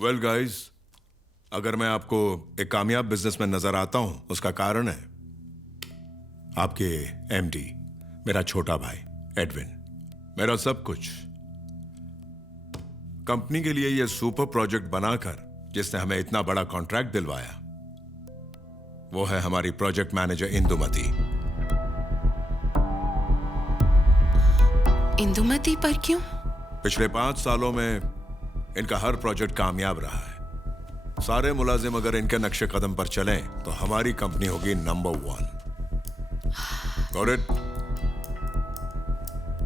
Well guys, अगर मैं आपको एक कामयाब बिजनेसमैन नजर आता हूं, उसका कारण है आपके एमडी, मेरा छोटा भाई एडविन, मेरा सब कुछ। कंपनी के लिए यह सुपर प्रोजेक्ट बनाकर जिसने हमें इतना बड़ा कॉन्ट्रैक्ट दिलवाया, वो है हमारी प्रोजेक्ट मैनेजर इंदुमती। इंदुमती पर क्यों? पिछले 5 सालों में इनका हर प्रोजेक्ट कामयाब रहा है। सारे मुलाजिम अगर इनके नक्शे कदम पर चलें तो हमारी कंपनी होगी number 1। Got it?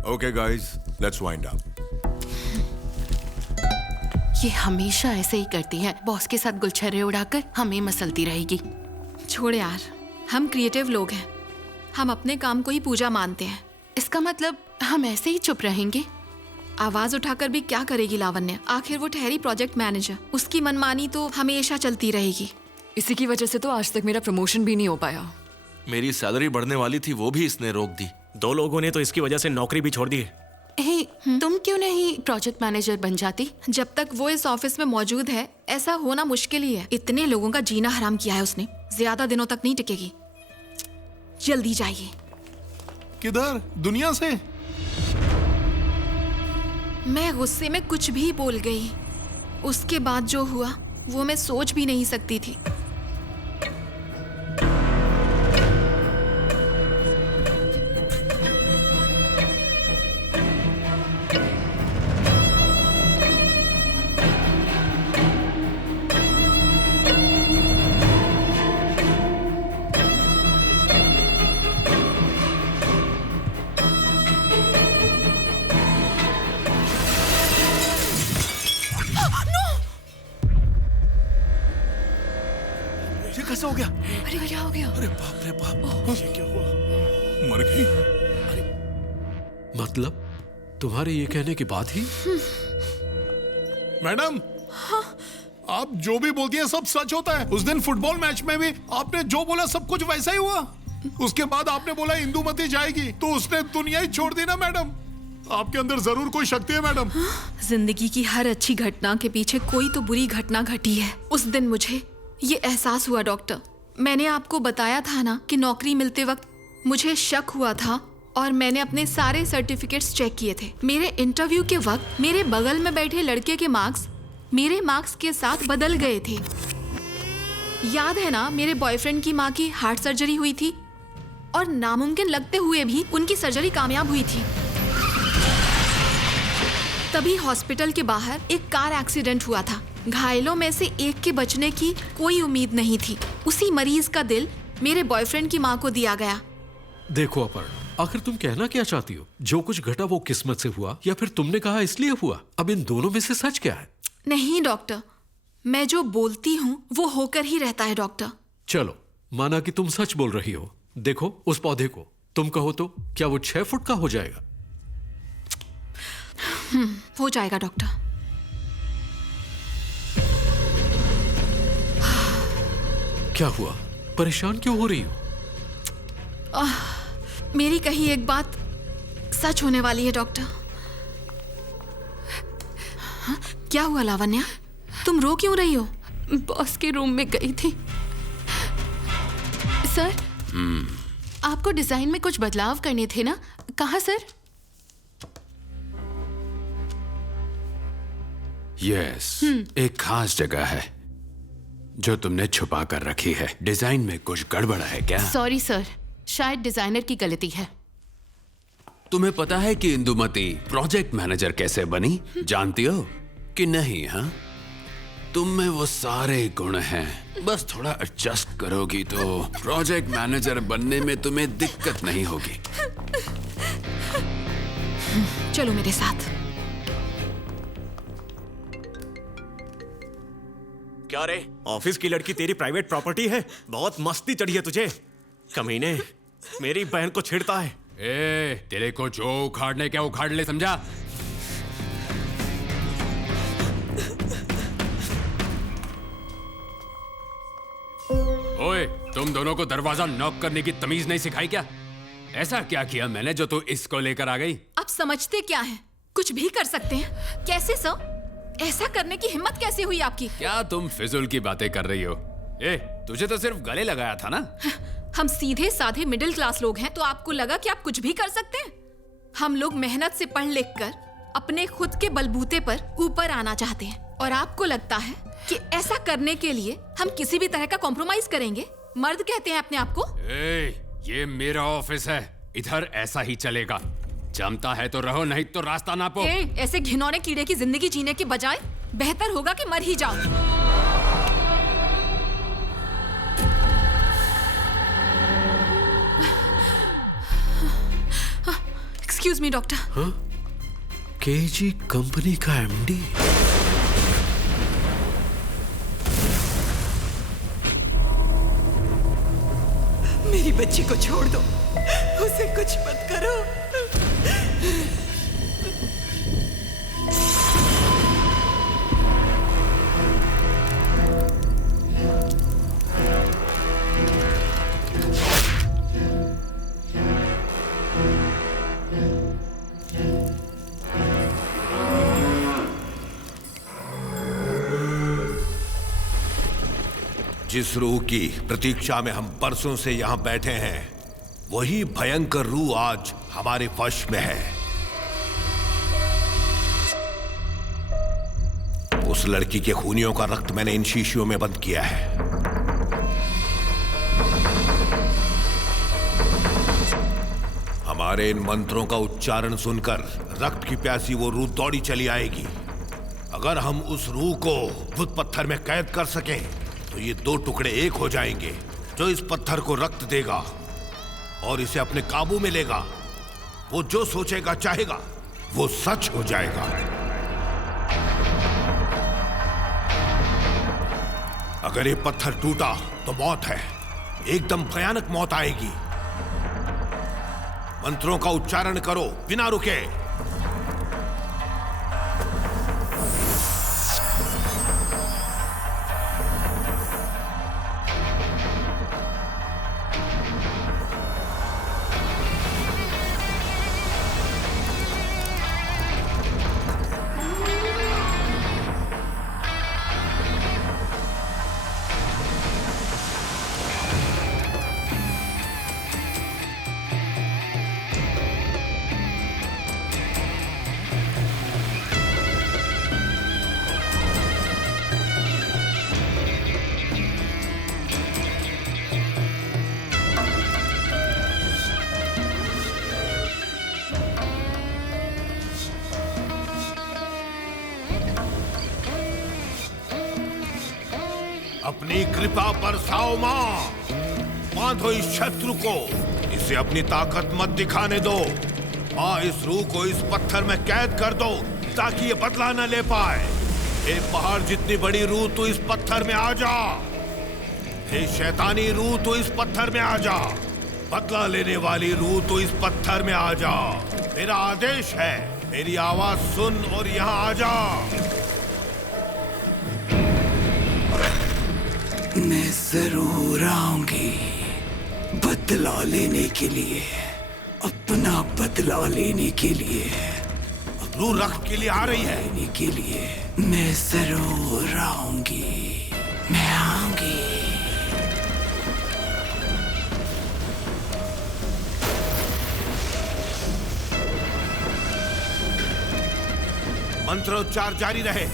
Okay guys, let's wind up. ये हमेशा ऐसे ही करती है, बॉस के साथ गुलछर्रे उड़ाकर हमें मसलती रहेगी। छोड़ यार, हम क्रिएटिव लोग हैं, हम अपने काम को ही पूजा मानते हैं। इसका मतलब हम ऐसे ही चुप रहेंगे? आवाज उठाकर भी क्या करेगी लावण्य? आखिर वो ठहरी प्रोजेक्ट मैनेजर, उसकी मनमानी तो हमेशा चलती रहेगी। इसी की वजह से तो आज तक मेरा प्रमोशन भी नहीं हो पाया। मेरी सैलरी बढ़ने वाली थी, वो भी इसने रोक दी। 2 लोगों ने तो इसकी वजह से नौकरी भी छोड़ दी। तुम क्यों नहीं प्रोजेक्ट मैनेजर बन जाती? जब तक वो इस ऑफिस में मौजूद है, ऐसा होना मुश्किल ही है। इतने लोगों का जीना हराम किया है उसने, ज्यादा दिनों तक नहीं टिकेगी। जल्दी जाइए। किधर? दुनिया से? मैं गुस्से में कुछ भी बोल गई। उसके बाद जो हुआ वो मैं सोच भी नहीं सकती थी। कैसे हो गया? अरे क्या हो गया? अरे बाप रे बाप, ये क्या हुआ? मर गई? मतलब तुम्हारे ये कहने के बाद ही? मैडम, आप जो भी बोलती हैं सब सच होता है। उस दिन फुटबॉल मैच में भी आपने जो बोला सब कुछ वैसा ही हुआ। उसके बाद आपने बोला इंदुमती जाएगी, तो उसने दुनिया ही छोड़ दी ना मैडम। आपके अंदर जरूर कोई शक्ति है मैडम। जिंदगी की हर अच्छी घटना के पीछे कोई तो बुरी घटना घटी है। उस दिन मुझे ये एहसास हुआ डॉक्टर। मैंने आपको बताया था ना कि नौकरी मिलते वक्त मुझे शक हुआ था और मैंने अपने सारे सर्टिफिकेट्स चेक किए थे। मेरे इंटरव्यू के वक्त मेरे बगल में बैठे लड़के के मार्क्स मेरे मार्क्स के साथ बदल गए थे। याद है ना, मेरे बॉयफ्रेंड की माँ की हार्ट सर्जरी हुई थी और नामुमकिन लगते हुए भी उनकी सर्जरी कामयाब हुई थी। तभी हॉस्पिटल के बाहर एक कार एक्सीडेंट हुआ था। घायलों में से एक के बचने की कोई उम्मीद नहीं थी। उसी मरीज का दिल मेरे बॉयफ्रेंड की माँ को दिया गया। देखो अपर, आखिर तुम कहना क्या चाहती हो? जो कुछ घटा वो किस्मत से हुआ या फिर तुमने कहा इसलिए हुआ? अब इन दोनों में से सच क्या है? नहीं डॉक्टर, मैं जो बोलती हूँ वो होकर ही रहता है डॉक्टर। चलो, माना कि तुम सच बोल रही हो। देखो उस पौधे को, तुम कहो तो क्या वो 6 फुट का हो जाएगा? हो जाएगा डॉक्टर। क्या हुआ? परेशान क्यों हो रही हो? मेरी कही एक बात सच होने वाली है डॉक्टर। हाँ? क्या हुआ लावण्या? तुम रो क्यों रही हो? बॉस के रूम में गई थी। सर, आपको डिजाइन में कुछ बदलाव करने थे ना? कहाँ सर? यस, एक खास जगह है जो तुमने छुपा कर रखी है। डिजाइन में कुछ गड़बड़ है क्या? सॉरी सर, शायद डिजाइनर की गलती है। तुम्हें पता है कि इंदुमती प्रोजेक्ट मैनेजर कैसे बनी? जानती हो कि नहीं? हाँ, तुम में वो सारे गुण हैं, बस थोड़ा एडजस्ट करोगी तो प्रोजेक्ट मैनेजर बनने में तुम्हें दिक्कत नहीं होगी। चलो मेरे साथ। क्या रे, ऑफिस की लड़की तेरी प्राइवेट प्रॉपर्टी है? बहुत मस्ती चढ़ी है तुझे। कमीने, मेरी बहन को छेड़ता है। तेरे को जो उखाड़ने क्या उखाड़ ले, समझा? ओए, तुम दोनों को दरवाजा नॉक करने की तमीज नहीं सिखाई क्या? ऐसा क्या किया मैंने जो तू इसको लेकर आ गई? आप समझते क्या है? कुछ भी कर सकते हैं। कैसे सर? ऐसा करने की हिम्मत कैसे हुई आपकी? क्या तुम फिजुल की बातें कर रही हो? ए, तुझे तो सिर्फ गले लगाया था ना। हम सीधे साधे मिडिल क्लास लोग हैं, तो आपको लगा कि आप कुछ भी कर सकते हैं? हम लोग मेहनत से पढ़ लिख कर अपने खुद के बलबूते पर ऊपर आना चाहते हैं, और आपको लगता है कि ऐसा करने के लिए हम किसी भी तरह का कॉम्प्रोमाइज करेंगे? मर्द कहते हैं अपने आप को? ये मेरा ऑफिस है, इधर ऐसा ही चलेगा। जमता है तो रहो, नहीं तो रास्ता नापो। ऐसे घिनौने कीड़े की जिंदगी जीने के बजाय बेहतर होगा कि मर ही जाओ। Excuse me doctor. KG company का एमडी? मेरी बच्ची को छोड़ दो, उसे कुछ मत करो। जिस रूह की प्रतीक्षा में हम बरसों से यहां बैठे हैं, वही भयंकर रूह आज हमारे वश में है। उस लड़की के खूनियों का रक्त मैंने इन शीशियों में बंद किया है। हमारे इन मंत्रों का उच्चारण सुनकर रक्त की प्यासी वो रूह दौड़ी चली आएगी। अगर हम उस रूह को बुत पत्थर में कैद कर सकें तो ये दो टुकड़े एक हो जाएंगे। जो इस पत्थर को रक्त देगा और इसे अपने काबू में लेगा, वो जो सोचेगा चाहेगा वो सच हो जाएगा। अगर ये पत्थर टूटा तो मौत है, एकदम भयानक मौत आएगी। मंत्रों का उच्चारण करो बिना रुके। अपनी कृपा बरसाओ मां, बांधो इस शत्रु को, इसे अपनी ताकत मत दिखाने दो। मां, इस रूह को इस पत्थर में कैद कर दो ताकि ये बदला न ले पाए। हे पहाड़ जितनी बड़ी रूह, तू इस पत्थर में आ जा। हे शैतानी रूह, तू इस पत्थर में आ जा। बदला लेने वाली रूह, तू इस पत्थर में आ जा। मेरा आदेश है, मेरी आवाज सुन और यहाँ आ जा। मैं जरूर आऊंगी बदला लेने के लिए, अपना बदला लेने के लिए। रूह रक्त के लिए आ रही है। लेने के लिए मैं जरूर आऊंगी, मैं आऊंगी। मंत्रोच्चार जारी रहे।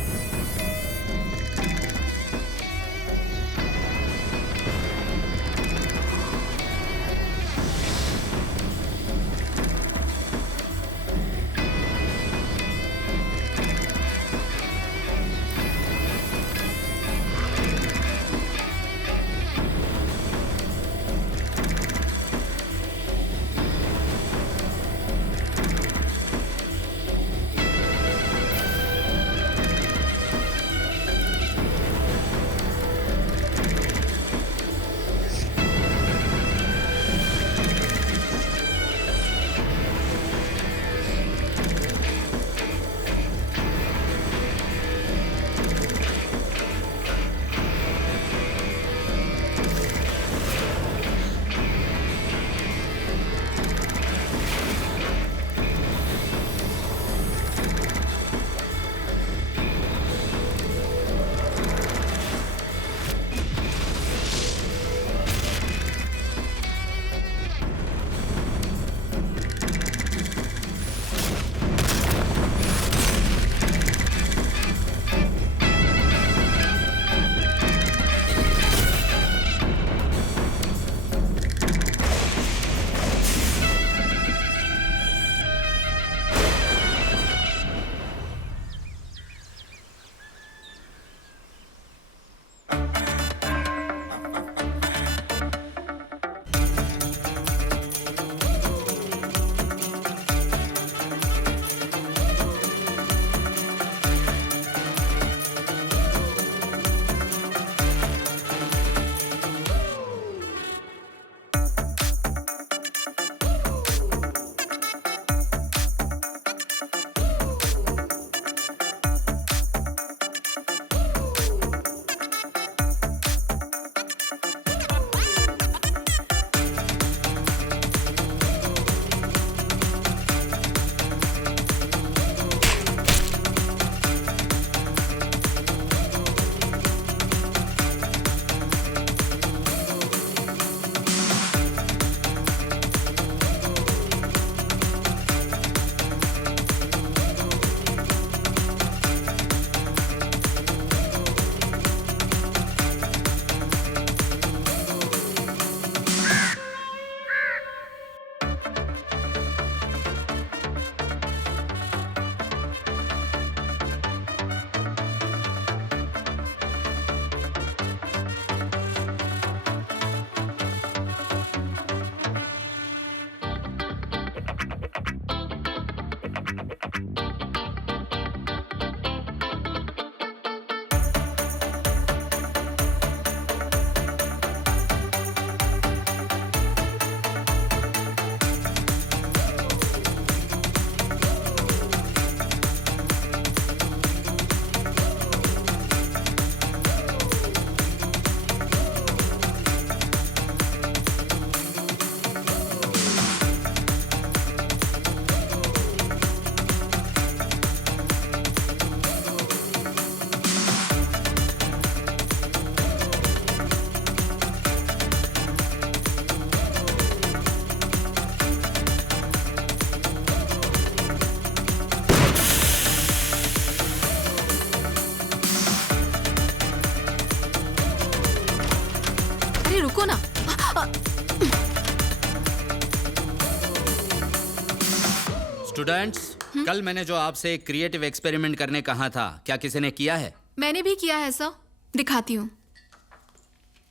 स्टूडेंट्स, कल मैंने जो आपसे एक क्रिएटिव एक्सपेरिमेंट करने कहा था, क्या किसी ने किया है? मैंने भी किया है सर, दिखाती हूँ।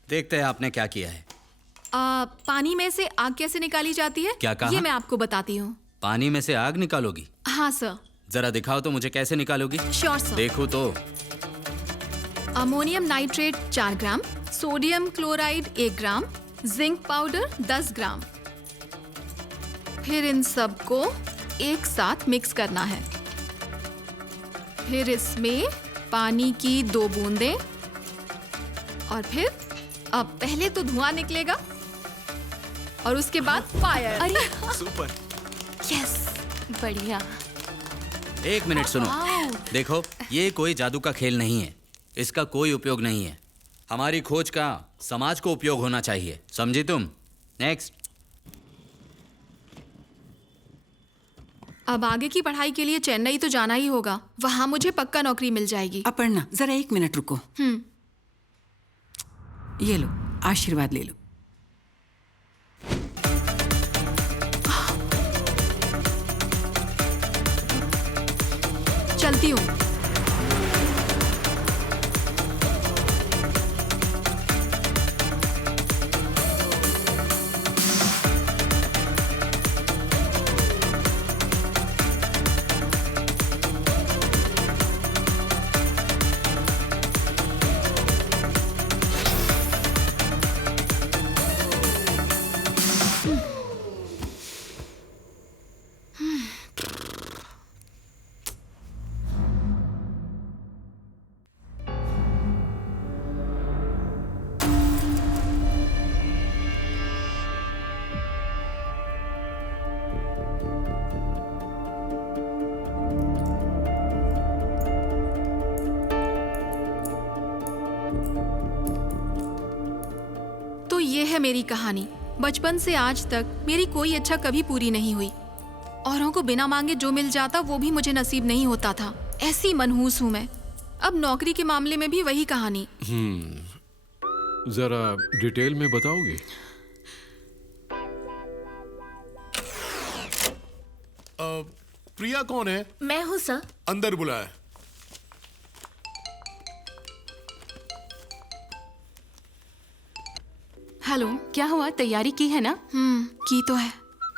देखते हैं आपने क्या किया है। पानी में से आग कैसे निकाली जाती है? क्या कहा? ये मैं आपको बताती हूँ। पानी में से आग निकालोगी? हाँ सर। जरा दिखाओ तो मुझे कैसे निकालोगी। Sure sir. देखो तो। अमोनियम नाइट्रेट 4 ग्राम, सोडियम क्लोराइड 1 ग्राम, जिंक पाउडर 10 ग्राम। फिर इन सबको एक साथ मिक्स करना है। फिर इसमें पानी की 2 बूंदें और फिर अब पहले तो धुआं निकलेगा और उसके बाद फायर। अरे सुपर। यस, बढ़िया। एक मिनट सुनो। देखो, ये कोई जादू का खेल नहीं है, इसका कोई उपयोग नहीं है। हमारी खोज का समाज को उपयोग होना चाहिए, समझी तुम? नेक्स्ट। अब आगे की पढ़ाई के लिए चेन्नई तो जाना ही होगा, वहां मुझे पक्का नौकरी मिल जाएगी। अपर्णा, जरा 1 मिनट रुको। ये लो, आशीर्वाद ले लो। चलती हूँ। तो ये है मेरी कहानी। बचपन से आज तक मेरी कोई इच्छा कभी पूरी नहीं हुई। औरों को बिना मांगे जो मिल जाता वो भी मुझे नसीब नहीं होता था। ऐसी मनहूस हूँ मैं। अब नौकरी के मामले में भी वही कहानी। जरा डिटेल में बताओगे? प्रिया कौन है? मैं हूँ सर। अंदर बुलाया। हेलो, क्या हुआ? तैयारी की है ना? की तो है।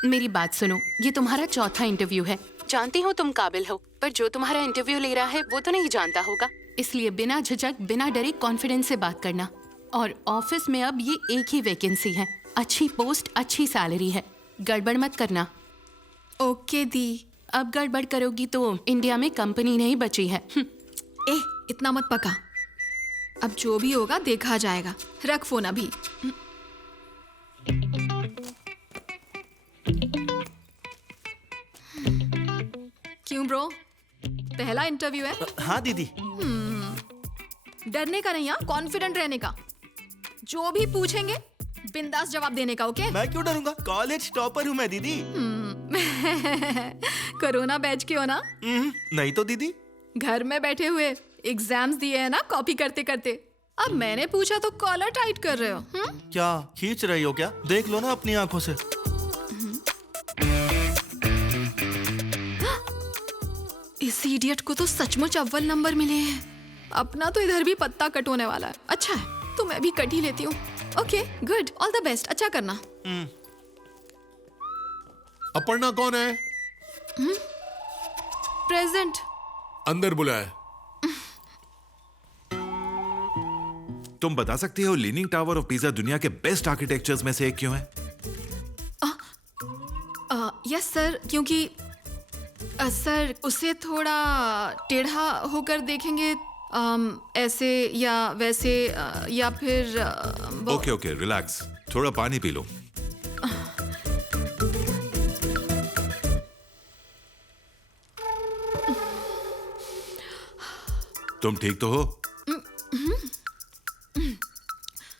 मेरी बात सुनो, ये तुम्हारा चौथा इंटरव्यू है। जानती हूँ तुम काबिल हो, पर जो तुम्हारा इंटरव्यू ले रहा है वो तो नहीं जानता होगा। इसलिए बिना झिझक, बिना डरे कॉन्फिडेंस से बात करना। और ऑफिस में अब ये एक ही वैकेंसी है, अच्छी पोस्ट, अच्छी सैलरी है। गड़बड़ मत करना। ओके दी। अब गड़बड़ करोगी तो इंडिया में कंपनी नहीं बची है। इतना मत पका। अब जो भी होगा देखा जाएगा। रख फोन अभी। क्यों ब्रो, पहला इंटरव्यू है? हाँ दीदी। डरने का नहीं, हाँ, कॉन्फिडेंट रहने का। जो भी पूछेंगे बिंदास जवाब देने का। ओके? मैं क्यों डरूंगा, कॉलेज टॉपर हूँ मैं दीदी। कोरोना बैच के हो ना? नहीं तो दीदी। घर में बैठे हुए एग्जाम्स दिए हैं ना कॉपी करते करते। अब मैंने पूछा तो कॉलर टाइट कर रहे हो। क्या खींच रही हो क्या? देख लो ना अपनी आंखों से। इस इडियट को तो सचमुच अव्वल नंबर मिले हैं। अपना तो इधर भी पत्ता कट होने वाला है। अच्छा है तो मैं भी कट ही लेती हूँ। Okay good, all the best. अच्छा करना। अपर्णा कौन है? प्रेजेंट। अंदर बुलाया। तुम बता सकती हो लीनिंग टावर ऑफ पीसा दुनिया के बेस्ट आर्किटेक्चर्स में से एक क्यों है? यस सर, क्योंकि सर उसे थोड़ा टेढ़ा होकर देखेंगे, ऐसे या वैसे, या फिर ओके ओके, रिलैक्स, थोड़ा पानी पी लो। तुम ठीक तो हो?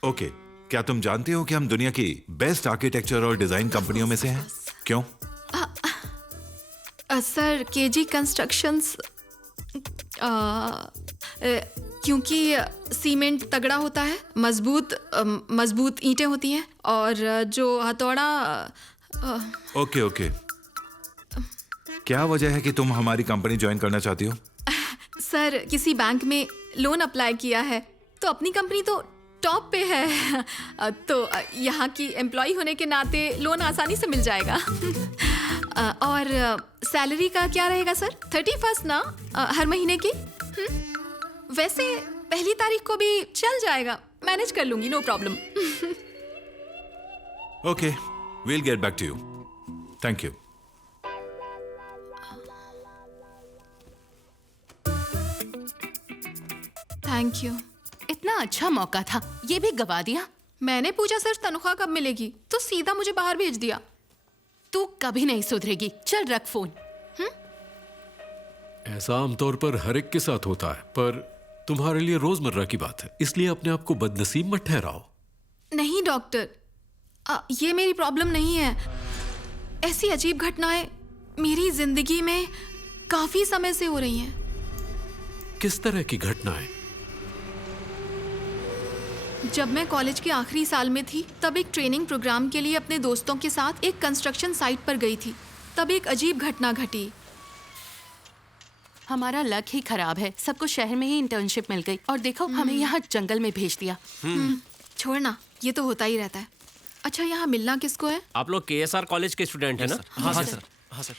ओके, क्या तुम जानती हो कि हम दुनिया की बेस्ट आर्किटेक्चर और डिजाइन कंपनियों में से हैं? क्यों? सर केजी कंस्ट्रक्शंस, क्योंकि सीमेंट तगड़ा होता है, मजबूत ईंटें होती हैं, और जो हथौड़ा। ओके ओके, क्या वजह है कि तुम हमारी कंपनी ज्वाइन करना चाहती हो? सर किसी बैंक में लोन अप्लाई किया है तो अपनी कंपनी तो टॉप पे है तो यहाँ की एम्प्लॉय होने के नाते लोन आसानी से मिल जाएगा। और सैलरी का क्या रहेगा सर? 31 ना हर महीने की? वैसे पहली तारीख को भी चल जाएगा, मैनेज कर लूंगी, no problem. Okay, we'll get back to you. Thank you. Thank you. इतना अच्छा मौका था, ये भी गवा दिया। मैंने पूछा सर तनख्वाह कब मिलेगी तो सीधा मुझे बाहर भेज दिया। तू कभी नहीं सुधरेगी, चल रख फोन। ऐसा आमतौर पर हर एक के साथ होता है, पर तुम्हारे लिए रोजमर्रा की बात है, इसलिए अपने आप को बदनसीब मत ठहराओ। नहीं डॉक्टर, ये मेरी प्रॉब्लम नहीं है। ऐसी अजीब घटनाएं मेरी जिंदगी में काफी समय से हो रही हैं। किस तरह की घटनाएं? जब मैं कॉलेज के आखिरी साल में थी तब एक ट्रेनिंग प्रोग्राम के लिए अपने दोस्तों के साथ एक कंस्ट्रक्शन साइट पर गई थी। तब एक अजीब घटना घटी। हमारा लक ही खराब है, सबको शहर में ही इंटर्नशिप मिल गई और देखो हमें यहाँ जंगल में भेज दिया। छोड़ना, ये तो होता ही रहता है। अच्छा, यहाँ मिलना किसको है? आप लोग KSR कॉलेज के स्टूडेंट हैं ना? हाँ सर। हाँ सर।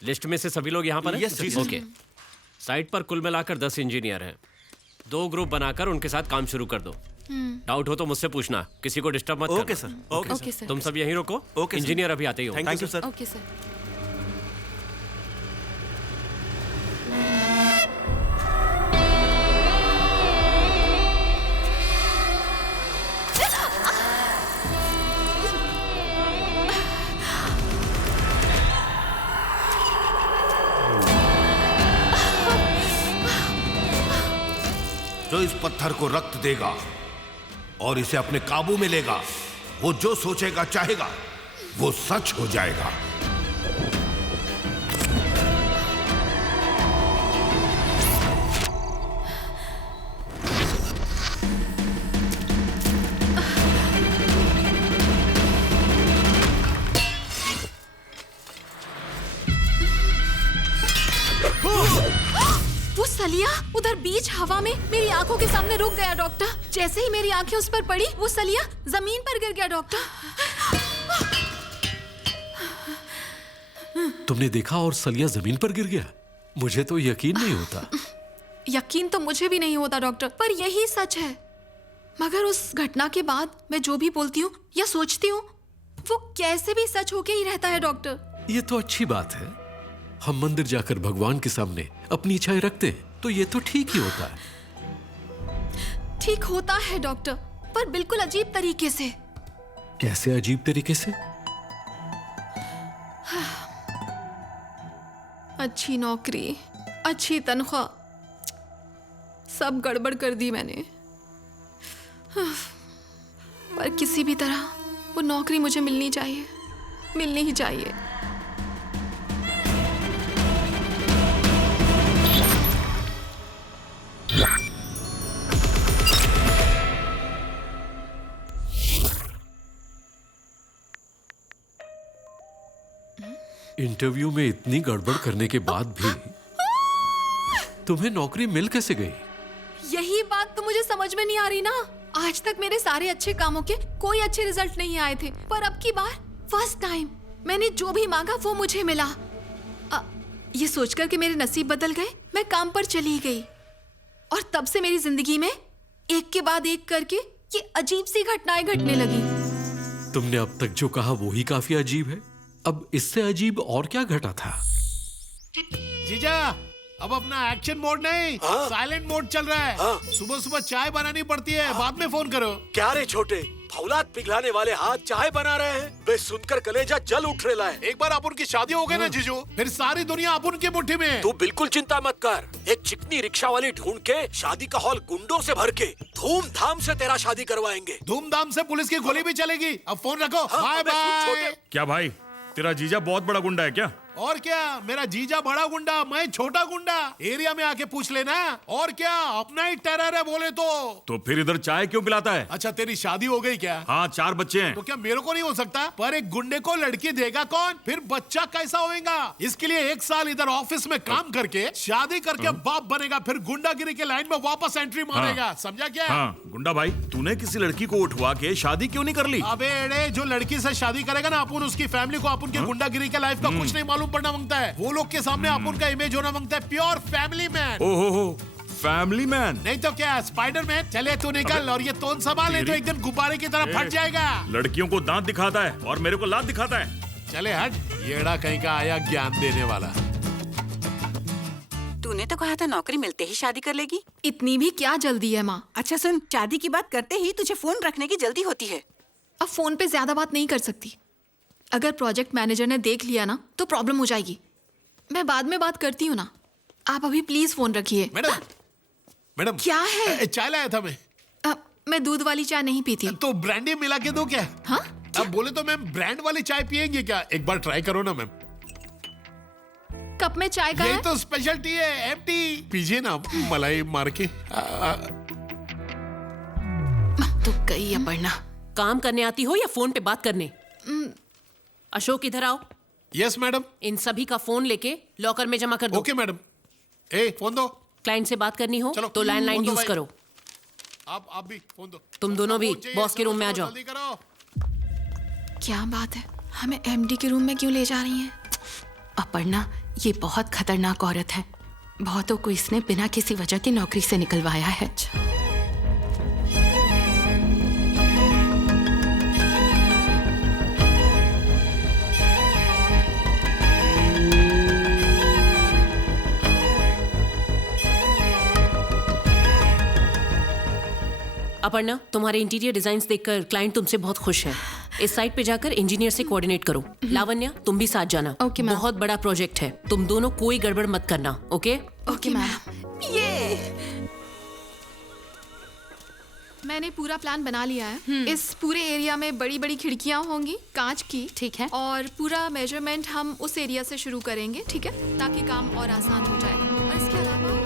लिस्ट में से सभी लोग यहाँ पर हैं? Yes, sir. ओके। साइट पर कुल मिलाकर 10 इंजीनियर हैं। 2 ग्रुप बनाकर उनके साथ काम शुरू कर दो। डाउट हो तो मुझसे पूछना, किसी को डिस्टर्ब मत करना। Okay sir. Okay sir. तुम सब यहीं रुको। Okay sir. इंजीनियर अभी आते ही हो। Thank you sir. Okay sir. जो इस पत्थर को रक्त देगा और इसे अपने काबू में लेगा, वो जो सोचेगा चाहेगा वो सच हो जाएगा। वो सलिया उधर बीच हवा में मेरी आंखों के सामने रुक गया डॉक्टर। जैसे ही मेरी आंखें उस पर पड़ी वो सलिया जमीन पर गिर गया डॉक्टर। तुमने देखा और सलिया जमीन पर गिर गया? मुझे तो यकीन नहीं होता। यकीन तो मुझे भी नहीं होता डॉक्टर, पर यही सच है। मगर उस घटना के बाद मैं जो भी बोलती हूँ या सोचती हूँ वो कैसे भी सच होके ही रहता है डॉक्टर। ये तो अच्छी बात है। हम मंदिर जाकर भगवान के सामने अपनी इच्छाएं रखते हैं तो ये तो ठीक ही होता है। ठीक होता है डॉक्टर, पर बिल्कुल अजीब तरीके से। कैसे अजीब तरीके से? अच्छी नौकरी, अच्छी तनख्वाह, सब गड़बड़ कर दी मैंने। पर किसी भी तरह वो नौकरी मुझे मिलनी चाहिए, मिलनी ही चाहिए। इंटरव्यू में इतनी गड़बड़ करने के बाद भी तुम्हें नौकरी मिल कैसे गई? यही बात तो मुझे समझ में नहीं आ रही ना। आज तक मेरे सारे अच्छे कामों के कोई अच्छे रिजल्ट नहीं आए थे, पर अब की बार फर्स्ट टाइम मैंने जो भी मांगा वो मुझे मिला। ये सोचकर कि मेरे नसीब बदल गए, मैं काम पर चली गई और तब से मेरी जिंदगी में एक के बाद एक करके ये अजीब सी घटनाएं घटने लगी। तुमने अब तक जो कहा वो ही काफी अजीब है। अब इससे अजीब और क्या घटा था? जीजा, अब अपना एक्शन मोड नहीं, साइलेंट मोड चल रहा है। सुबह सुबह चाय बनानी पड़ती है, बाद में फोन करो। क्या रे छोटे, फौलाद पिघलाने वाले हाथ चाय बना रहे हैं? बे सुनकर कलेजा जल उठ रहा है। एक बार अपन की शादी हो गई ना जीजू, फिर सारी दुनिया अपन की मुट्ठी में। तू बिल्कुल चिंता मत कर। एक चिकनी रिक्शा वाली ढूंढ के शादी का हॉल गुंडों से भर के धूमधाम से तेरा शादी करवाएंगे। धूमधाम से पुलिस की गोली भी चलेगी। अब फोन रखो। Bye bye. क्या भाई, तेरा जीजा बहुत बड़ा गुंडा है क्या? और क्या, मेरा जीजा बड़ा गुंडा, मैं छोटा गुंडा। एरिया में आके पूछ लेना। और क्या, अपना ही टेरर है बोले तो फिर इधर चाय क्यों पिलाता है? अच्छा, तेरी शादी हो गई क्या? हाँ, 4 बच्चे हैं। तो क्या मेरे को नहीं हो सकता? पर एक गुंडे को लड़की देगा कौन? फिर बच्चा कैसा होएगा? इसके लिए 1 साल इधर ऑफिस में काम करके शादी करके बाप बनेगा, फिर गुंडागिरी के लाइन में वापस एंट्री मारेगा। समझा क्या? हाँ, गुंडा भाई, तूने किसी लड़की को उठवा के शादी क्यों नहीं कर ली? अबे एड़े, जो लड़की से शादी करेगा ना, अपन उसकी फैमिली को अपन के गुंडागिरी के लाइफ का कुछ नहीं मालूम पड़ना मांगता है। वो लोग के सामने अपन का इमेज होना मांगता है, प्योर फैमिली मैन। ओहो, फैमिली मैन नहीं तो क्या, स्पाइडर मैन। चले तू निकल और ये तोन संभाल, नहीं तो एक दिन गुब्बारे की तरह फट जाएगा। लड़कियों को दांत दिखाता है और मेरे को लात दिखाता है। चले हट, येड़ा कहीं का आया ज्ञान देने वाला। तूने तो कहा था नौकरी मिलते ही शादी कर लेगी। इतनी भी क्या जल्दी है माँ? अच्छा सुन, शादी की बात करते ही तुझे फोन रखने की जल्दी होती है। अब फोन पे ज्यादा बात नहीं कर सकती। अगर प्रोजेक्ट मैनेजर ने देख लिया ना तो प्रॉब्लम हो जाएगी। मैं बाद में बात करती हूँ ना, आप अभी प्लीज फोन रखिए। मैडम क्या है? चाय लाया था मैं। मैं दूध वाली चाय नहीं पीती। तो ब्रांडी मिला के दो क्या? हाँ? अब बोले तो मैम ब्रांड वाली चाय पियेंगे क्या? एक बार ट्राई करो ना मैम। कप में चाय का यही है? तो स्पेशलिटी है, एमटी पीजिए ना मलाई मार के। तो गई अपर्णा। काम करने आती हो या फोन पे बात करने? अशोक इधर आओ। Yes madam. इन सभी का फोन लेके लॉकर में जमा कर दो। Okay madam. ए फोन दो। क्लाइंट से बात करनी हो तो लैंडलाइन यूज करो। आप भी फोन दो। तुम दोनों भी बॉस के रूम में आ जाओ। जल्दी करो। क्या बात है, हमें एमडी के रूम में क्यों ले जा रही हैं? अपर्णा, ये बहुत खतरनाक औरत है। बहुतों को इसने बिना किसी वजह की नौकरी से निकलवाया है। अपर्णा, तुम्हारे इंटीरियर डिजाइन्स देखकर क्लाइंट तुमसे बहुत खुश है। इस साइट पे जाकर इंजीनियर से कोऑर्डिनेट करो। लावण्या, तुम भी साथ जाना। Okay ma'am. बहुत बड़ा प्रोजेक्ट है, तुम दोनों कोई गड़बड़ मत करना। ओके? Okay ma'am. ये मैंने पूरा प्लान बना लिया है। इस पूरे एरिया में बड़ी बड़ी खिड़कियां होंगी कांच की। ठीक है। और पूरा मेजरमेंट हम उस एरिया से शुरू करेंगे, ठीक है, ताकि काम और आसान हो जाए। और इसके अलावा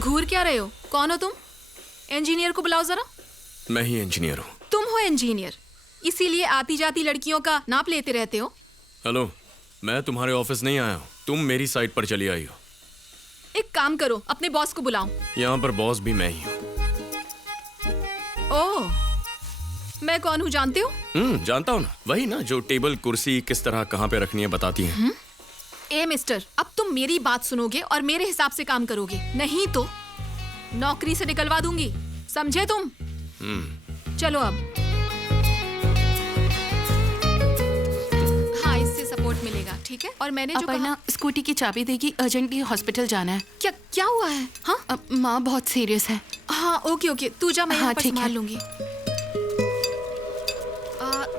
घूर क्या रहे हो? कौन हो तुम? इंजीनियर को बुलाओ जरा। मैं ही इंजीनियर हूँ। तुम हो इंजीनियर, इसीलिए आती जाती लड़कियों का नाप लेते रहते हो। हेलो, मैं तुम्हारे ऑफिस नहीं आया हूँ, तुम मेरी साइट पर चली आई हो। एक काम करो, अपने बॉस को बुलाओ। यहाँ पर बॉस भी मैं ही हूँ। ओह, मैं कौन हूँ जानते हो? जानता हूँ ना, वही ना जो टेबल कुर्सी किस तरह कहाँ पे रखनी है बताती है। ए मिस्टर, अब तुम मेरी बात सुनोगे और मेरे हिसाब से काम करोगे, नहीं तो नौकरी से निकलवा दूंगी। समझे तुम? चलो अब। हाँ, इससे सपोर्ट मिलेगा, ठीक है। और मैंने जो अपर्णा, स्कूटी की चाबी देगी, अर्जेंटली हॉस्पिटल जाना है। क्या हुआ है? हाँ, माँ बहुत सीरियस है। हाँ ओके ओके, तू जा, मैं यहाँ पर ठीक है। संभाल लूंगी।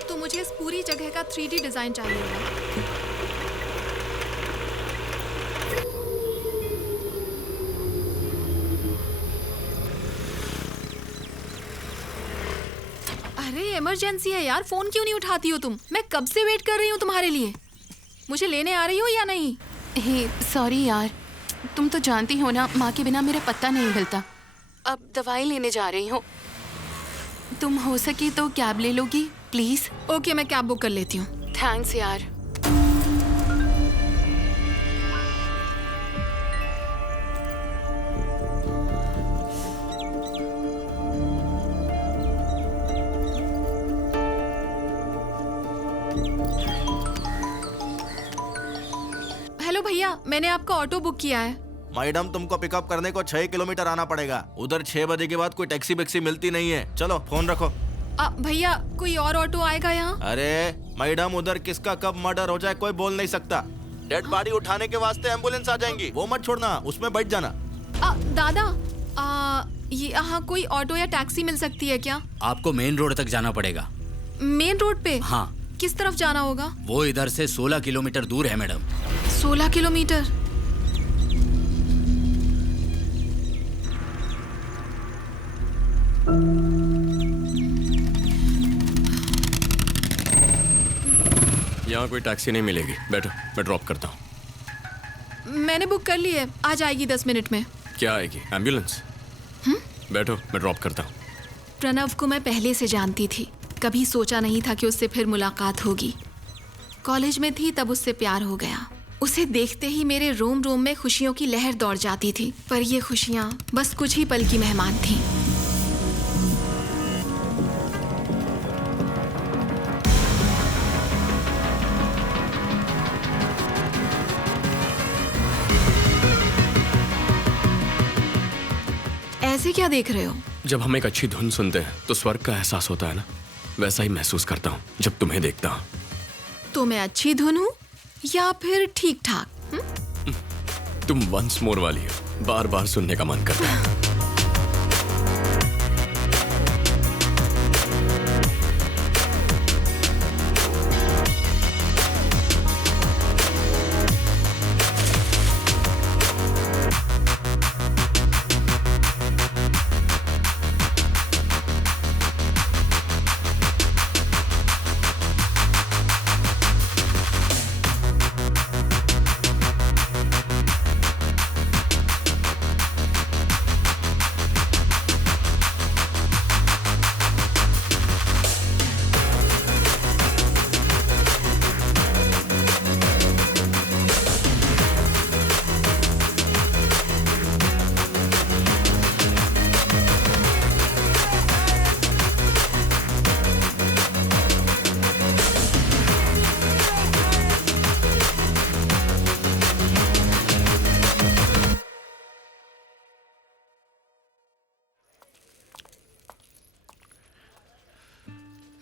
तो मुझे इस पूरी जगह का 3D डिजाइन चाहिए होगा। अरे इमरजेंसी है यार, फोन क्यों नहीं उठाती हो तुम? मैं कब से वेट कर रही हूँ तुम्हारे लिए। मुझे लेने आ रही हो या नहीं? हे सॉरी यार, तुम तो जानती हो ना, माँ के बिना मेरा पत्ता नहीं हिलता। अब दवाई लेने जा रही हूँ। तुम हो सके तो कैब ले लोगी प्लीज? ओके, मैं कैब बुक कर लेती हूँ। थैंक्स यार। हेलो भैया, मैंने आपका ऑटो बुक किया है। मैडम, तुमको पिकअप करने को 6 किलोमीटर आना पड़ेगा। उधर 6 बजे के बाद कोई टैक्सी वैक्सी मिलती नहीं है। चलो फोन रखो। भैया, कोई और ऑटो आएगा यहाँ? अरे मैडम, उधर किसका कब मर्डर हो जाए कोई बोल नहीं सकता। डेड बॉडी उठाने के वास्ते एम्बुलेंस आ जाएंगी, वो मत छोड़ना, उसमें बैठ जाना। दादा, ये यहाँ कोई ऑटो या टैक्सी मिल सकती है क्या? आपको मेन रोड तक जाना पड़ेगा। मेन रोड पे? हाँ। किस तरफ जाना होगा? वो इधर से 16 किलोमीटर दूर है मैडम। 16 किलोमीटर? यहाँ कोई टैक्सी नहीं मिलेगी, बैठो मैं ड्रॉप करता हूँ। मैंने बुक कर ली है, आ जाएगी 10 मिनट में। क्या आएगी? एम्बुलेंस? बैठो मैं ड्रॉप करता हूँ। प्रणव को मैं पहले से जानती थी, कभी सोचा नहीं था कि उससे फिर मुलाकात होगी। कॉलेज में थी तब उससे प्यार हो गया। उसे देखते ही मेरे रोम रोम में खुशियों की लहर दौड़ जाती थी, पर ये खुशियाँ बस कुछ ही पल की मेहमान थीं। ऐसे क्या देख रहे हो? जब हम एक अच्छी धुन सुनते हैं तो स्वर्ग का एहसास होता है ना, वैसा ही महसूस करता हूँ जब तुम्हें देखता हूँ। तो मैं अच्छी धुन हूँ या फिर ठीक ठाक? तुम वंस मोर वाली हो, बार बार सुनने का मन करता है।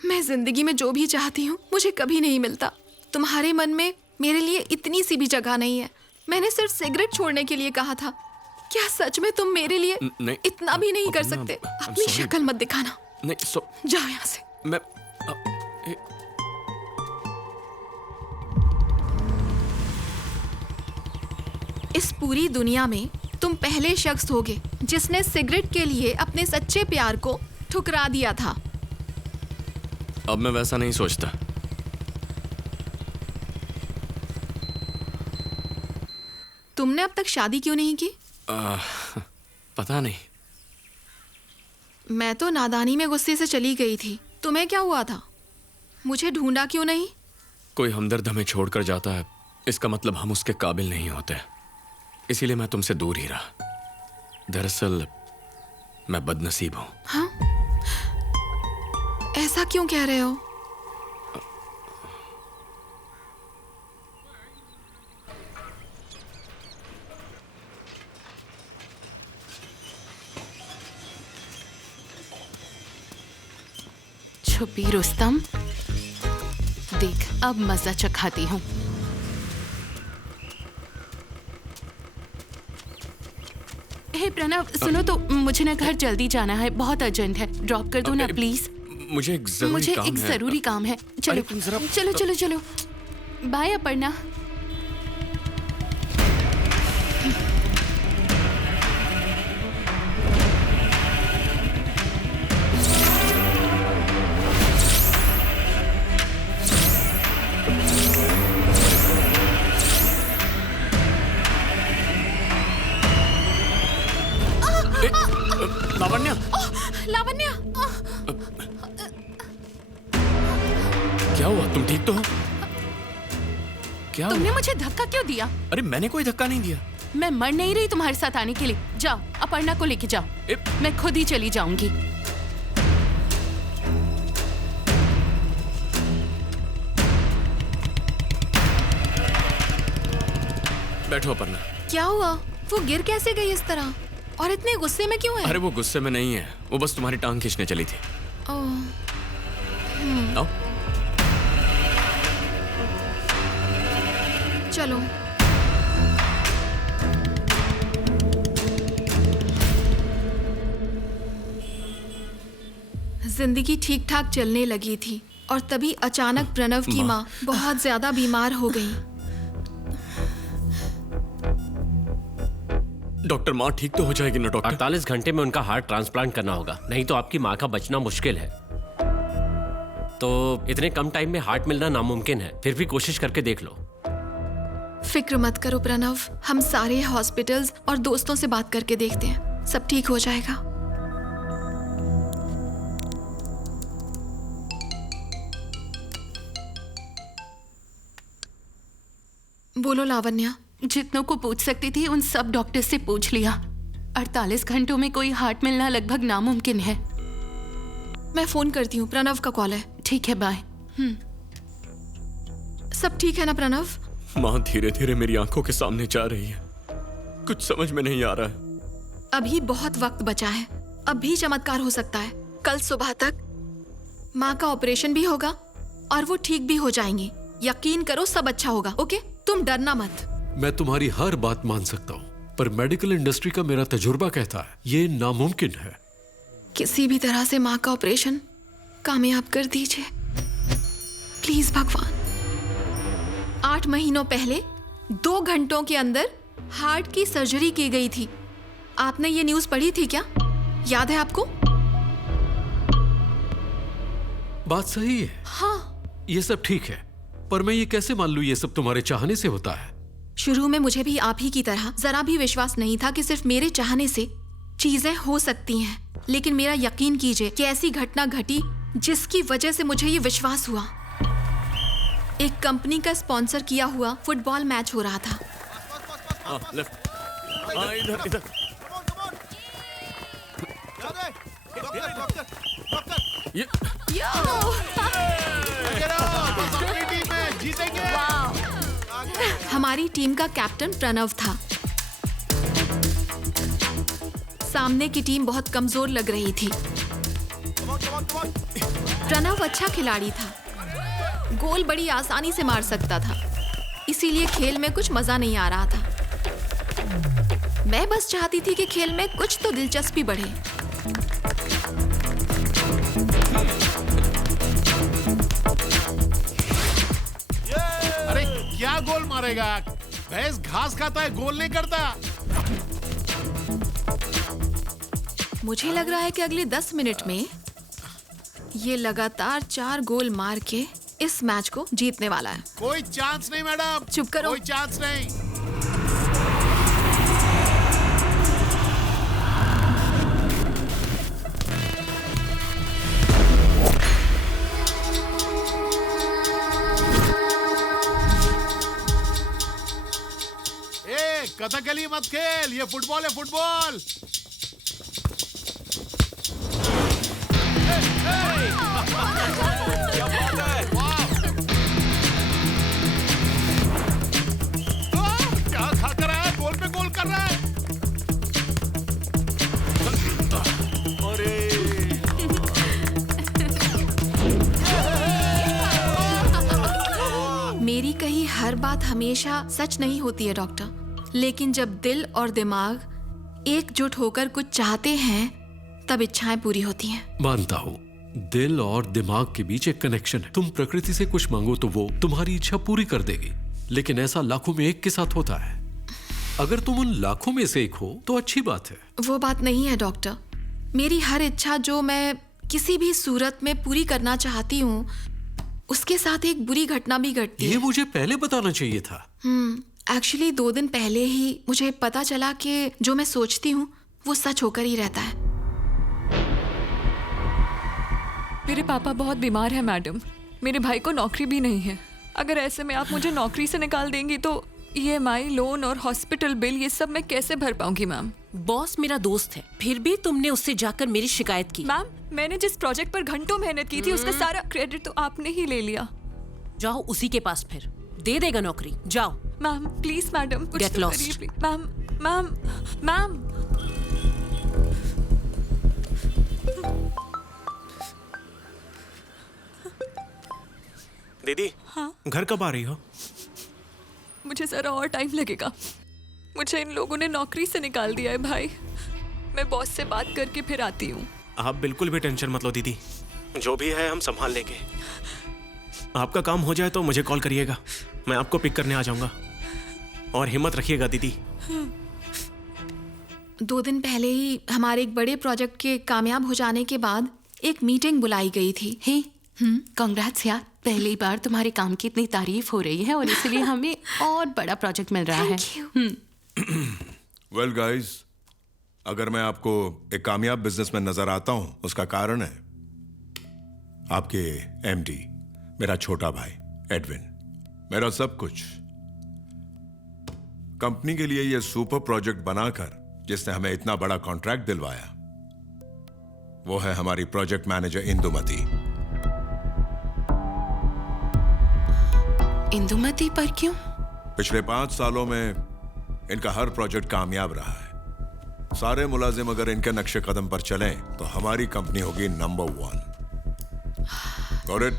मैं जिंदगी में जो भी चाहती हूँ मुझे कभी नहीं मिलता। तुम्हारे मन में मेरे लिए इतनी सी भी जगह नहीं है। मैंने सिर्फ सिगरेट छोड़ने के लिए कहा था। क्या सच में तुम मेरे लिए इतना भी नहीं कर सकते? अपनी शक्ल मत दिखाना। नहीं, जाओ यहाँ से। मैं इस पूरी दुनिया में तुम पहले शख्स होगे जिसने सिगरेट के लिए अपने सच्चे प्यार को ठुकरा दिया था। अब मैं वैसा नहीं सोचता। तुमने अब तक शादी क्यों नहीं की? पता नहीं। मैं तो नादानी में गुस्से से चली गई थी। तुम्हें क्या हुआ था? मुझे ढूंढा क्यों नहीं? कोई हमदर्द हमें छोड़कर जाता है, इसका मतलब हम उसके काबिल नहीं होते, इसीलिए मैं तुमसे दूर ही रहा। दरअसल मैं बदनसीब हूं। हाँ? ऐसा क्यों कह रहे हो? छुपी रुस्तम, देख अब मजा चखाती हूँ। हे प्रणव, सुनो तो, मुझे ना घर जल्दी जाना है, बहुत अर्जेंट है। ड्रॉप कर दो ना प्लीज। मुझे एक जरूरी काम है। चलो चलो चलो चलो। बाय अपर्णा। लावण्या, लावण्या, क्या हुआ? तुम ठीक तो हो? क्या तुमने हुआ? मुझे धक्का क्यों दिया? अरे मैंने कोई धक्का नहीं दिया। मैं मर नहीं रही तुम्हारे साथ आने के लिए। जाओ अपर्णा को लेके जाओ, मैं खुद ही चली जाऊंगी। बैठो अपर्णा। क्या हुआ? वो गिर कैसे गई इस तरह? और इतने गुस्से में क्यों है? अरे वो गुस्से में नहीं है, वो बस तुम्हारी टांग खींचने चली थी। आओ। चलो। जिंदगी ठीक ठाक चलने लगी थी और तभी अचानक प्रणव की माँ बहुत ज्यादा बीमार हो गई। डॉक्टर माँ ठीक तो हो जाएगी ना डॉक्टर? 48 घंटे में उनका हार्ट ट्रांसप्लांट करना होगा, नहीं तो आपकी माँ का बचना मुश्किल है। तो इतने कम टाइम में हार्ट मिलना नामुमकिन है, फिर भी कोशिश करके देख लो। फिक्र मत करो प्रणव, हम सारे हॉस्पिटल्स और दोस्तों से बात करके देखते हैं, सब ठीक हो जाएगा। बोलो लावण्या। जितनों को पूछ सकती थी उन सब डॉक्टर से पूछ लिया। 48 घंटों में कोई हार्ट मिलना लगभग नामुमकिन है। मैं फोन करती हूँ, प्रणव का कॉल है। ठीक है, बाय। सब ठीक है ना प्रणव? माँ धीरे धीरे मेरी आंखों के सामने जा रही है, कुछ समझ में नहीं आ रहा है। अभी बहुत वक्त बचा है, अब भी चमत्कार हो सकता है। कल सुबह तक माँ का ऑपरेशन भी होगा और वो ठीक भी हो जाएंगी। यकीन करो, सब अच्छा होगा। ओके, तुम डरना मत। मैं तुम्हारी हर बात मान सकता हूँ, पर मेडिकल इंडस्ट्री का मेरा तजुर्बा कहता है ये नामुमकिन है। किसी भी तरह से माँ का ऑपरेशन कामयाब कर दीजिए प्लीज भगवान। 8 महीनों पहले 2 घंटों के अंदर हार्ट की सर्जरी की गई थी। आपने ये न्यूज़ पढ़ी थी क्या? याद है आपको? बात सही है। हाँ, ये सब ठीक है, पर मैं ये कैसे मान लूं ये सब तुम्हारे चाहने से होता है? शुरू में मुझे भी आप ही की तरह जरा भी विश्वास नहीं था कि सिर्फ मेरे चाहने से चीजें हो सकती हैं, लेकिन मेरा यकीन कीजिए कि ऐसी घटना घटी जिसकी वजह से मुझे ये विश्वास हुआ। एक कंपनी का स्पॉन्सर किया हुआ फुटबॉल मैच हो रहा था। इधर हमारी टीम का कैप्टन प्रणव था। सामने की टीम बहुत कमजोर लग रही थी। प्रणव अच्छा खिलाड़ी था, गोल बड़ी आसानी से मार सकता था, इसीलिए खेल में कुछ मजा नहीं आ रहा था। मैं बस चाहती थी कि खेल में कुछ तो दिलचस्पी बढ़े। अरे क्या गोल मारेगा? भैंस घास खाता है, गोल नहीं करता। मुझे लग रहा है कि अगले 10 मिनट में ये लगातार 4 गोल मार के इस मैच को जीतने वाला है। कोई चांस नहीं मैडम। चुप करो। कोई चांस नहीं। ए, कथकली मत खेल, ये फुटबॉल है, फुटबॉल। क्या खा कर रहा है? गोल पे गोल कर रहा है। मेरी कही हर बात हमेशा सच नहीं होती है डॉक्टर, लेकिन जब दिल और दिमाग एकजुट होकर कुछ चाहते हैं तब इच्छाएं पूरी होती हैं। मानता हूँ, दिल और दिमाग के बीच एक कनेक्शन है। तुम प्रकृति से कुछ मांगो तो वो तुम्हारी इच्छा पूरी कर देगी, लेकिन ऐसा लाखों में एक के साथ होता है। अगर तुम उन लाखों में से एक हो तो अच्छी बात है। वो बात नहीं है डॉक्टर। मेरी हर इच्छा जो मैं किसी भी सूरत में पूरी करना चाहती हूँ, उसके साथ एक बुरी घटना भी घटती है। ये मुझे पहले बताना चाहिए था। एक्चुअली 2 दिन पहले ही मुझे पता चला कि जो मैं सोचती हूँ वो सच होकर ही रहता है। मेरे पापा बहुत बीमार हैं मैडम। मेरे भाई को नौकरी भी नहीं है। अगर ऐसे में आप मुझे नौकरी से निकाल देंगी तो EMI, लोन और हॉस्पिटल बिल ये सब मैं कैसे भर पाऊंगी मैम? बॉस मेरा दोस्त है, फिर भी तुमने उससे जाकर मेरी शिकायत की। मैम, मैंने जिस प्रोजेक्ट पर घंटों मेहनत की थी उसका सारा क्रेडिट तो आपने ही ले लिया। जाओ उसी के पास, फिर दे देगा नौकरी। जाओ। मैम प्लीज मैडम, कुछ Get तो lost. करिए प्लीज। मैम मैम मैम दीदी, हाँ? घर कब आ रही हो? मुझे जरा और टाइम लगेगा। मुझे इन लोगों ने नौकरी से निकाल दिया है भाई। मैं बॉस से बात करके फिर आती हूँ। आप बिल्कुल भी टेंशन मत लो दीदी, जो भी है हम संभाल लेंगे। आपका काम हो जाए तो मुझे कॉल करिएगा, मैं आपको पिक करने आ जाऊंगा। और हिम्मत रखिएगा दीदी। 2 दिन पहले ही हमारे एक बड़े प्रोजेक्ट के कामयाब हो जाने के बाद एक मीटिंग बुलाई गई थी। हे कांग्रेट्स यार, पहली बार तुम्हारे काम की इतनी तारीफ हो रही है और इसलिए हमें और बड़ा प्रोजेक्ट मिल रहा है। वेल गाइस, अगर मैं आपको एक कामयाब बिजनेसमैन नजर आता हूं, उसका कारण है आपके एमडी, मेरा छोटा भाई एडविन, मेरा सब कुछ। कंपनी के लिए यह सुपर प्रोजेक्ट बनाकर जिसने हमें इतना बड़ा कॉन्ट्रैक्ट दिलवाया, वो है हमारी प्रोजेक्ट मैनेजर इंदुमती। इंदुमती पर क्यों? पिछले 5 सालों में इनका हर प्रोजेक्ट कामयाब रहा है। सारे मुलाजिम अगर इनके नक्शे कदम पर चलें तो हमारी कंपनी होगी number 1। Got it?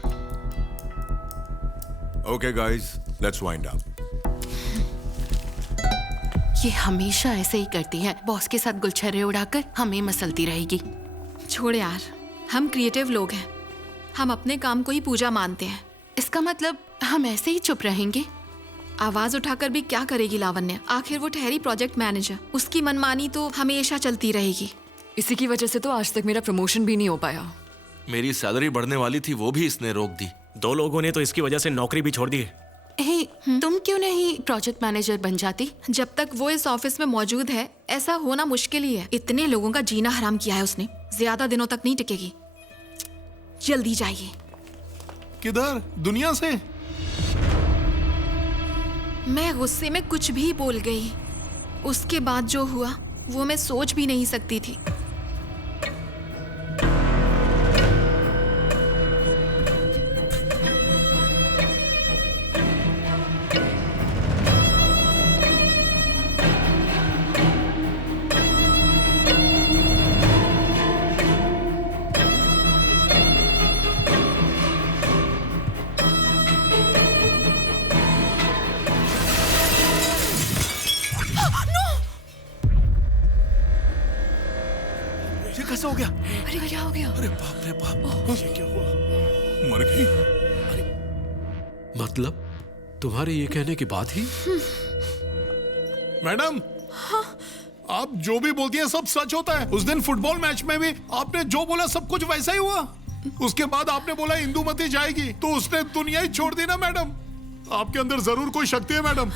Okay guys, let's wind up. ये हमेशा ऐसे ही करती है, बॉस के साथ गुलछर्रे उड़ाकर हमें मसलती रहेगी। छोड़ यार, हम क्रिएटिव लोग हैं, हम अपने काम को ही पूजा मानते हैं। इसका मतलब हम ऐसे ही चुप रहेंगे? आवाज उठाकर भी क्या करेगी लावण्य? आखिर वो ठहरी प्रोजेक्ट मैनेजर, उसकी मनमानी तो हमेशा चलती रहेगी। इसी की वजह से तो आज तक मेरा प्रमोशन भी नहीं हो पाया। मेरी सैलरी बढ़ने वाली थी, वो भी इसने रोक दी। 2 लोगों ने तो इसकी वजह से नौकरी भी छोड़ दी। हे, तुम क्यों नहीं प्रोजेक्ट मैनेजर बन जाती? जब तक वो इस ऑफिस में मौजूद है ऐसा होना मुश्किल ही है। इतने लोगों का जीना हराम किया है उसने, ज्यादा दिनों तक नहीं टिकेगी। जल्दी जाइए। किधर? दुनिया से? मैं गुस्से में कुछ भी बोल गई। उसके बाद जो हुआ वो मैं सोच भी नहीं सकती थी। कैसे हो गया? अरे क्या हो गया? अरे बाप रे बाप, ये क्या हुआ? मर गई? मतलब तुम्हारे ये कहने के बाद ही? मैडम, आप जो भी बोलती हैं सब सच होता है। उस दिन फुटबॉल मैच में भी आपने जो बोला सब कुछ वैसा ही हुआ। उसके बाद आपने बोला इंदुमती जाएगी तो उसने दुनिया ही छोड़ दी ना मैडम। आपके अंदर जरूर कोई शक्ति है मैडम।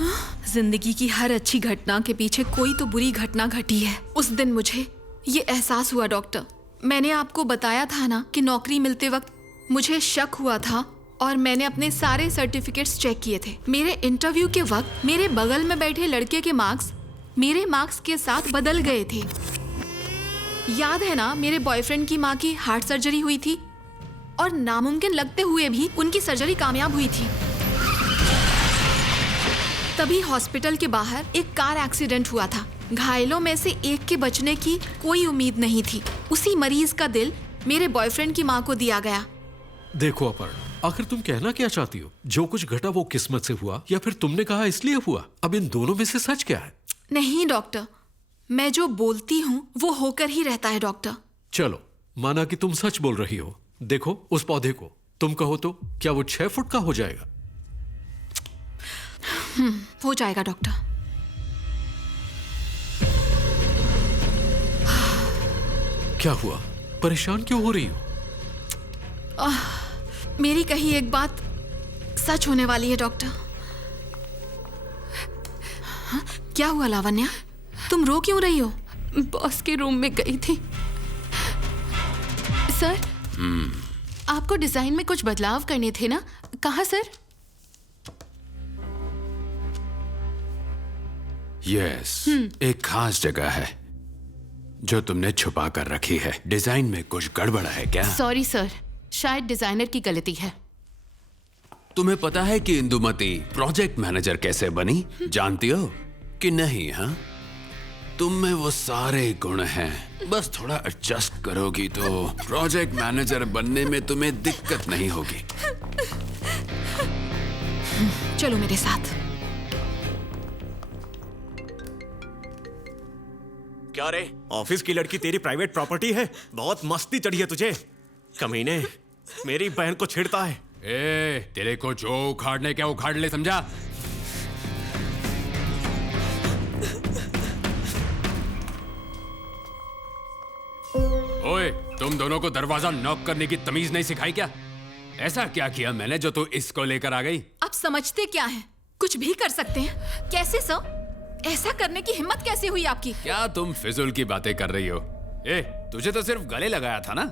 जिंदगी की हर अच्छी घटना के पीछे कोई तो बुरी घटना घटी है। उस दिन मुझे ये एहसास हुआ डॉक्टर। मैंने आपको बताया था ना कि नौकरी मिलते वक्त मुझे शक हुआ था और मैंने अपने सारे सर्टिफिकेट्स चेक किए थे। मेरे इंटरव्यू के वक्त मेरे बगल में बैठे लड़के के मार्क्स मेरे मार्क्स के साथ बदल गए थे। याद है ना, मेरे बॉयफ्रेंड की माँ की हार्ट सर्जरी हुई थी और नामुमकिन लगते हुए भी उनकी सर्जरी कामयाब हुई थी। तभी हॉस्पिटल के बाहर एक कार एक्सीडेंट हुआ था। घायलों में से एक के बचने की कोई उम्मीद नहीं थी। उसी मरीज का दिल मेरे बॉयफ्रेंड की माँ को दिया गया। देखो अपर्णा, आखिर तुम कहना क्या चाहती हो? जो कुछ घटा वो किस्मत से हुआ या फिर तुमने कहा इसलिए हुआ? अब इन दोनों में से सच क्या है? नहीं डॉक्टर, मैं जो बोलती हूँ वो होकर ही रहता है डॉक्टर। चलो, माना कि तुम सच बोल रही हो। देखो उस पौधे को, तुम कहो तो क्या वो 6 फुट का हो जाएगा? हो जाएगा डॉक्टर। क्या हुआ? परेशान क्यों हो रही हो? मेरी कही एक बात सच होने वाली है डॉक्टर। क्या हुआ लावण्या? तुम रो क्यों रही हो? बॉस के रूम में गई थी। सर, आपको डिजाइन में कुछ बदलाव करने थे ना? कहाँ सर? यस, एक खास जगह है जो तुमने छुपा कर रखी है। डिजाइन में कुछ गड़बड़ है क्या? सॉरी सर, शायद डिजाइनर की गलती है। तुम्हें पता है कि इंदुमती प्रोजेक्ट मैनेजर कैसे बनी? जानती हो कि नहीं? हाँ, तुम में वो सारे गुण हैं, बस थोड़ा एडजस्ट करोगी तो प्रोजेक्ट मैनेजर बनने में तुम्हें दिक्कत नहीं होगी। चलो मेरे साथ। क्या रे, ऑफिस की लड़की तेरी प्राइवेट प्रॉपर्टी है? बहुत मस्ती चढ़ी है तुझे। कमीने, मेरी बहन को छेड़ता है। तेरे को जो उखाड़ने क्या उखाड़ ले, समझा? ओए, तुम दोनों को दरवाजा नॉक करने की तमीज नहीं सिखाई क्या? ऐसा क्या किया मैंने जो तू इसको लेकर आ गई? आप समझते क्या हैं? कुछ भी कर सकते हैं। कैसे सर? ऐसा करने की हिम्मत कैसे हुई आपकी? क्या तुम फिजूल की बातें कर रही हो? ए, तुझे तो सिर्फ गले लगाया था ना?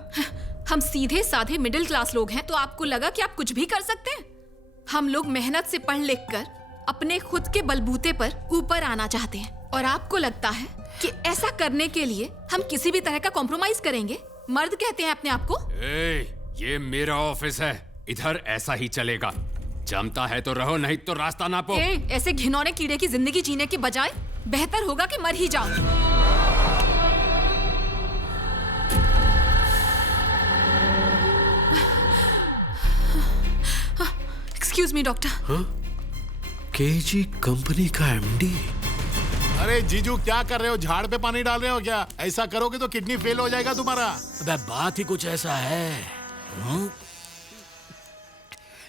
हम सीधे साधे मिडिल क्लास लोग हैं, तो आपको लगा कि आप कुछ भी कर सकते हैं? हम लोग मेहनत से पढ़ लिख कर अपने खुद के बलबूते पर ऊपर आना चाहते हैं, और आपको लगता है कि ऐसा करने के लिए हम किसी भी तरह का कॉम्प्रोमाइज करेंगे? मर्द कहते हैं अपने आप को? ये मेरा ऑफिस है, इधर ऐसा ही चलेगा। जमता है तो रहो, नहीं तो रास्ता नापो। ऐसे घिनौने कीड़े की जिंदगी जीने के बजाय बेहतर होगा कि मर ही जाओ। Excuse me doctor. KG company का एमडी। अरे जीजू क्या कर रहे हो? झाड़ पे पानी डाल रहे हो क्या? ऐसा करोगे तो किडनी फेल हो जाएगा तुम्हारा। अबे बात ही कुछ ऐसा है।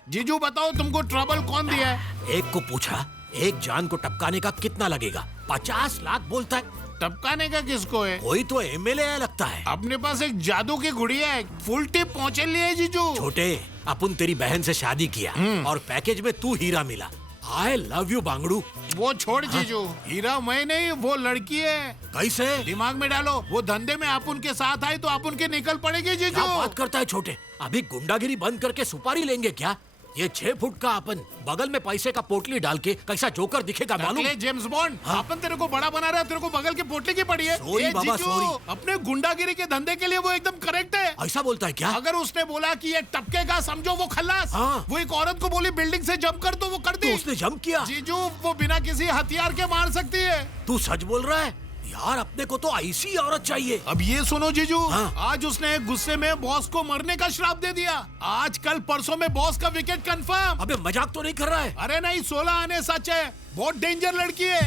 जीजू बताओ, तुमको ट्रबल कौन दिया है? एक को पूछा, एक जान को टपकाने का कितना लगेगा? 50 लाख बोलता है। टपकाने का किसको है? कोई तो एमएलए है लगता है। अपने पास एक जादू की गुड़िया है, फुल टिप पहुंचे लिए जीजू। छोटे, अपन तेरी बहन से शादी किया और पैकेज में तू हीरा मिला। आई लव यू बांगड़ू। वो छोड़ जीजू, हीरा मैं नहीं, वो लड़की है। कैसे? दिमाग में डालो, वो धंधे में आप उनके साथ आई तो आप उनके निकल पड़ेगी जीजू। क्या बात करता है छोटे? अभी गुंडागिरी बंद करके सुपारी लेंगे क्या? ये 6 फुट का अपन बगल में पैसे का पोटली डाल के कैसा जोकर दिखेगा मालूम? James bond. अपन तेरे को बड़ा बना रहा है, तेरे को बगल की पोटली की पड़ी है। सॉरी बाबा, सॉरी। अपने गुंडागिरी के धंधे के लिए वो एकदम करेक्ट है। ऐसा बोलता है क्या? अगर उसने बोला कि ये टपकेगा, समझो वो खल्लास। वो एक औरत को बोली बिल्डिंग से जंप कर, तो वो कर दी। तो उसने जंप किया? जीजू, वो बिना किसी हथियार के मार सकती है। तू सच बोल रहा है? यार अपने को तो ऐसी औरत चाहिए। अब ये सुनो जीजू, आज उसने गुस्से में बॉस को मरने का श्राप दे दिया। आज कल परसों में बॉस का विकेट कंफर्म। अबे मजाक तो नहीं कर रहा है? अरे नहीं, 16 आने सच है। बहुत डेंजर लड़की है।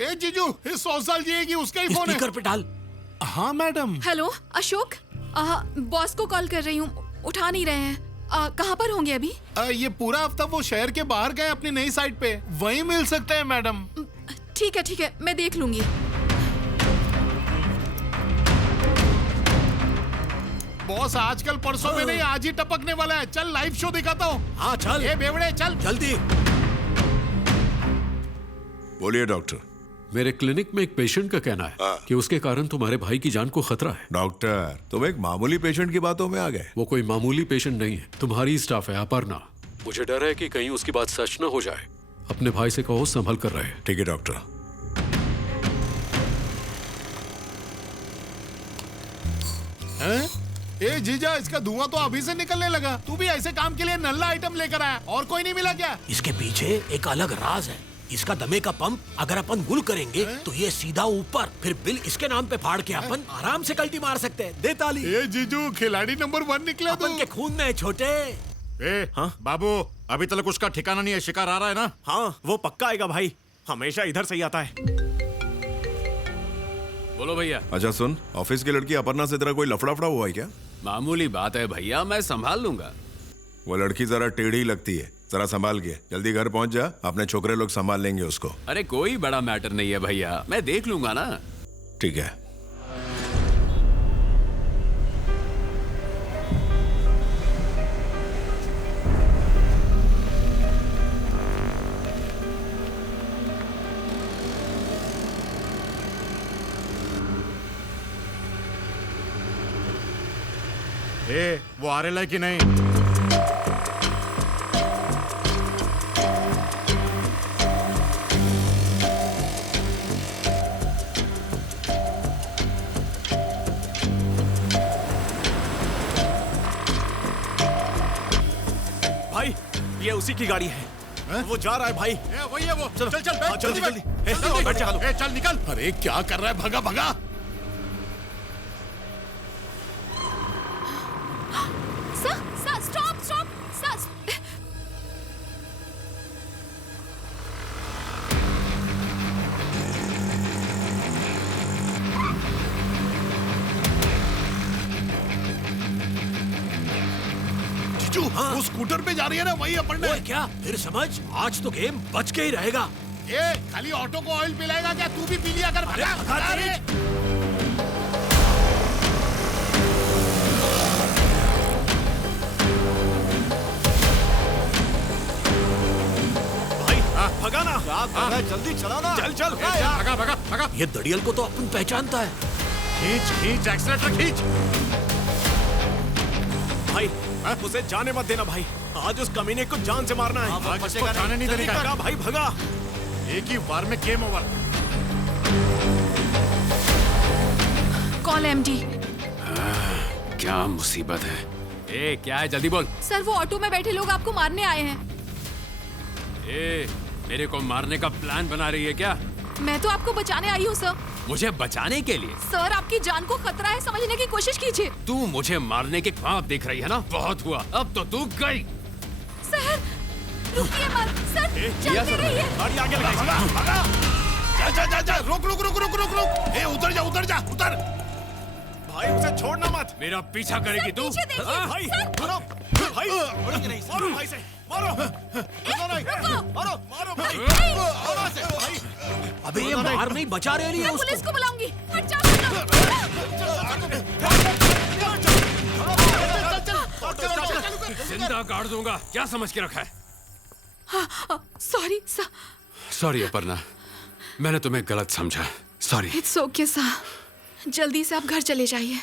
ए जीजू, इस 100 साल जिएगी, उसका ही फोन है। स्पीकर पे डाल। हाँ मैडम। हेलो अशोक, बॉस को कॉल कर रही हूँ, उठा नहीं रहे हैं। कहाँ पर होंगे अभी? ये पूरा हफ्ता वो शहर के बाहर गए अपनी नई साइट पे, वहीं मिल सकते हैं मैडम। ठीक है, मैं देख लूंगी। बॉस आजकल परसों में नहीं, आज ही टपकने वाला है। चल लाइव शो दिखाता हूँ। हाँ चल। ये बेवड़े चल जल्दी। बोलिए डॉक्टर। मेरे क्लिनिक में एक पेशेंट का कहना है कि उसके कारण तुम्हारे भाई की जान को खतरा है। डॉक्टर, तुम एक मामूली पेशेंट की बातों में आ गए। वो कोई मामूली पेशेंट नहीं है, तुम्हारी स्टाफ है अपर्णा। मुझे डर है कि कहीं उसकी बात सच न हो जाए। अपने भाई से कहो संभल कर रहे। ठीक है डॉक्टर। ए जीजा, इसका धुआं तो अभी से निकलने लगा। तू भी ऐसे काम के लिए नल्ला आइटम लेकर आया, और कोई नहीं मिला क्या? इसके पीछे एक अलग राज है। इसका दमे का पंप अगर अपन गुल करेंगे तो ये सीधा ऊपर, फिर बिल इसके नाम पे फाड़ के अपन आराम से कल्टी मार सकते हैं। दे ताली। ए जीजू, खिलाड़ी नंबर 1 निकला। अपन के खून में है छोटे। बाबू, अभी तक उसका ठिकाना नहीं है। शिकार आ रहा है ना? हाँ, वो पक्का आएगा भाई, हमेशा इधर से ही आता है। बोलो भैया। अच्छा सुन, ऑफिस की लड़की अपर्णा से तेरा कोई लफड़ा हुआ है क्या? मामूली बात है भैया, मैं संभाल लूंगा। वो लड़की जरा टेढ़ी लगती है, जरा संभाल के। जल्दी घर पहुंच जा, अपने छोकरे लोग संभाल लेंगे उसको। अरे कोई बड़ा मैटर नहीं है भैया, मैं देख लूंगा ना। ठीक है। वो आ रहा है कि नहीं? भाई, ये उसी की गाड़ी है। वो जा रहा है भाई। वही है वो। चल चल चल, जल्दी जल्दी। चल निकल। अरे क्या कर रहा है? भगा भगा। वो स्कूटर पे जा रही है ना, वही अपन ने। क्या फिर समझ? आज तो गेम बच के ही रहेगा। ए, खाली ऑटो को ऑयल पिलाएगा क्या? तू भी पी लिया कर। भगा ना, जल्दी चला ना। चल चल भगा भगा भगा। ये दड़ियल को तो अपन पहचानता है। खींच खींच, एक्सीलेटर खींच। भाई उसे जाने मत देना भाई, आज उस कमीने को जान से मारना है। आज उसको जाने नहीं देने का। भगा भाई भगा। एक ही बार में गेम ओवर। Call MD. क्या मुसीबत है? ए, क्या है? जल्दी बोल। सर वो ऑटो में बैठे लोग आपको मारने आए हैं। ए, मेरे को मारने का प्लान बना रही है क्या? मैं तो आपको बचाने आई हूँ सर। मुझे बचाने के लिए? सर आपकी जान को खतरा है, समझने की कोशिश कीजिए। तू मुझे मारने के ख्वाब देख रही है ना? बहुत हुआ, अब तो तू गई। सर रुकिए मत सर, चलते रहिए। गाड़ी आगे लगा। भगा। जा, रुक रुक रुक रुक रुक रुक। ए, उतर जा उतर। भाई उसे छोड़ना मत। मेरा पीछा करेगी तू? भाई मारो भाई, मारो भाई से, मारो मारो भाई, मारो से भाई। अबे ये मार नहीं, बचा रहे नहीं है उसको। पुलिस को बुलाऊंगी। हट जाओ। जिंदा गाड़ दूंगा, क्या समझ के रखा है? Sorry sir. सॉरी अपर्णा, मैंने तुम्हें गलत समझा। सॉरी। इट्स ओके सर, जल्दी से आप घर चले जाइए।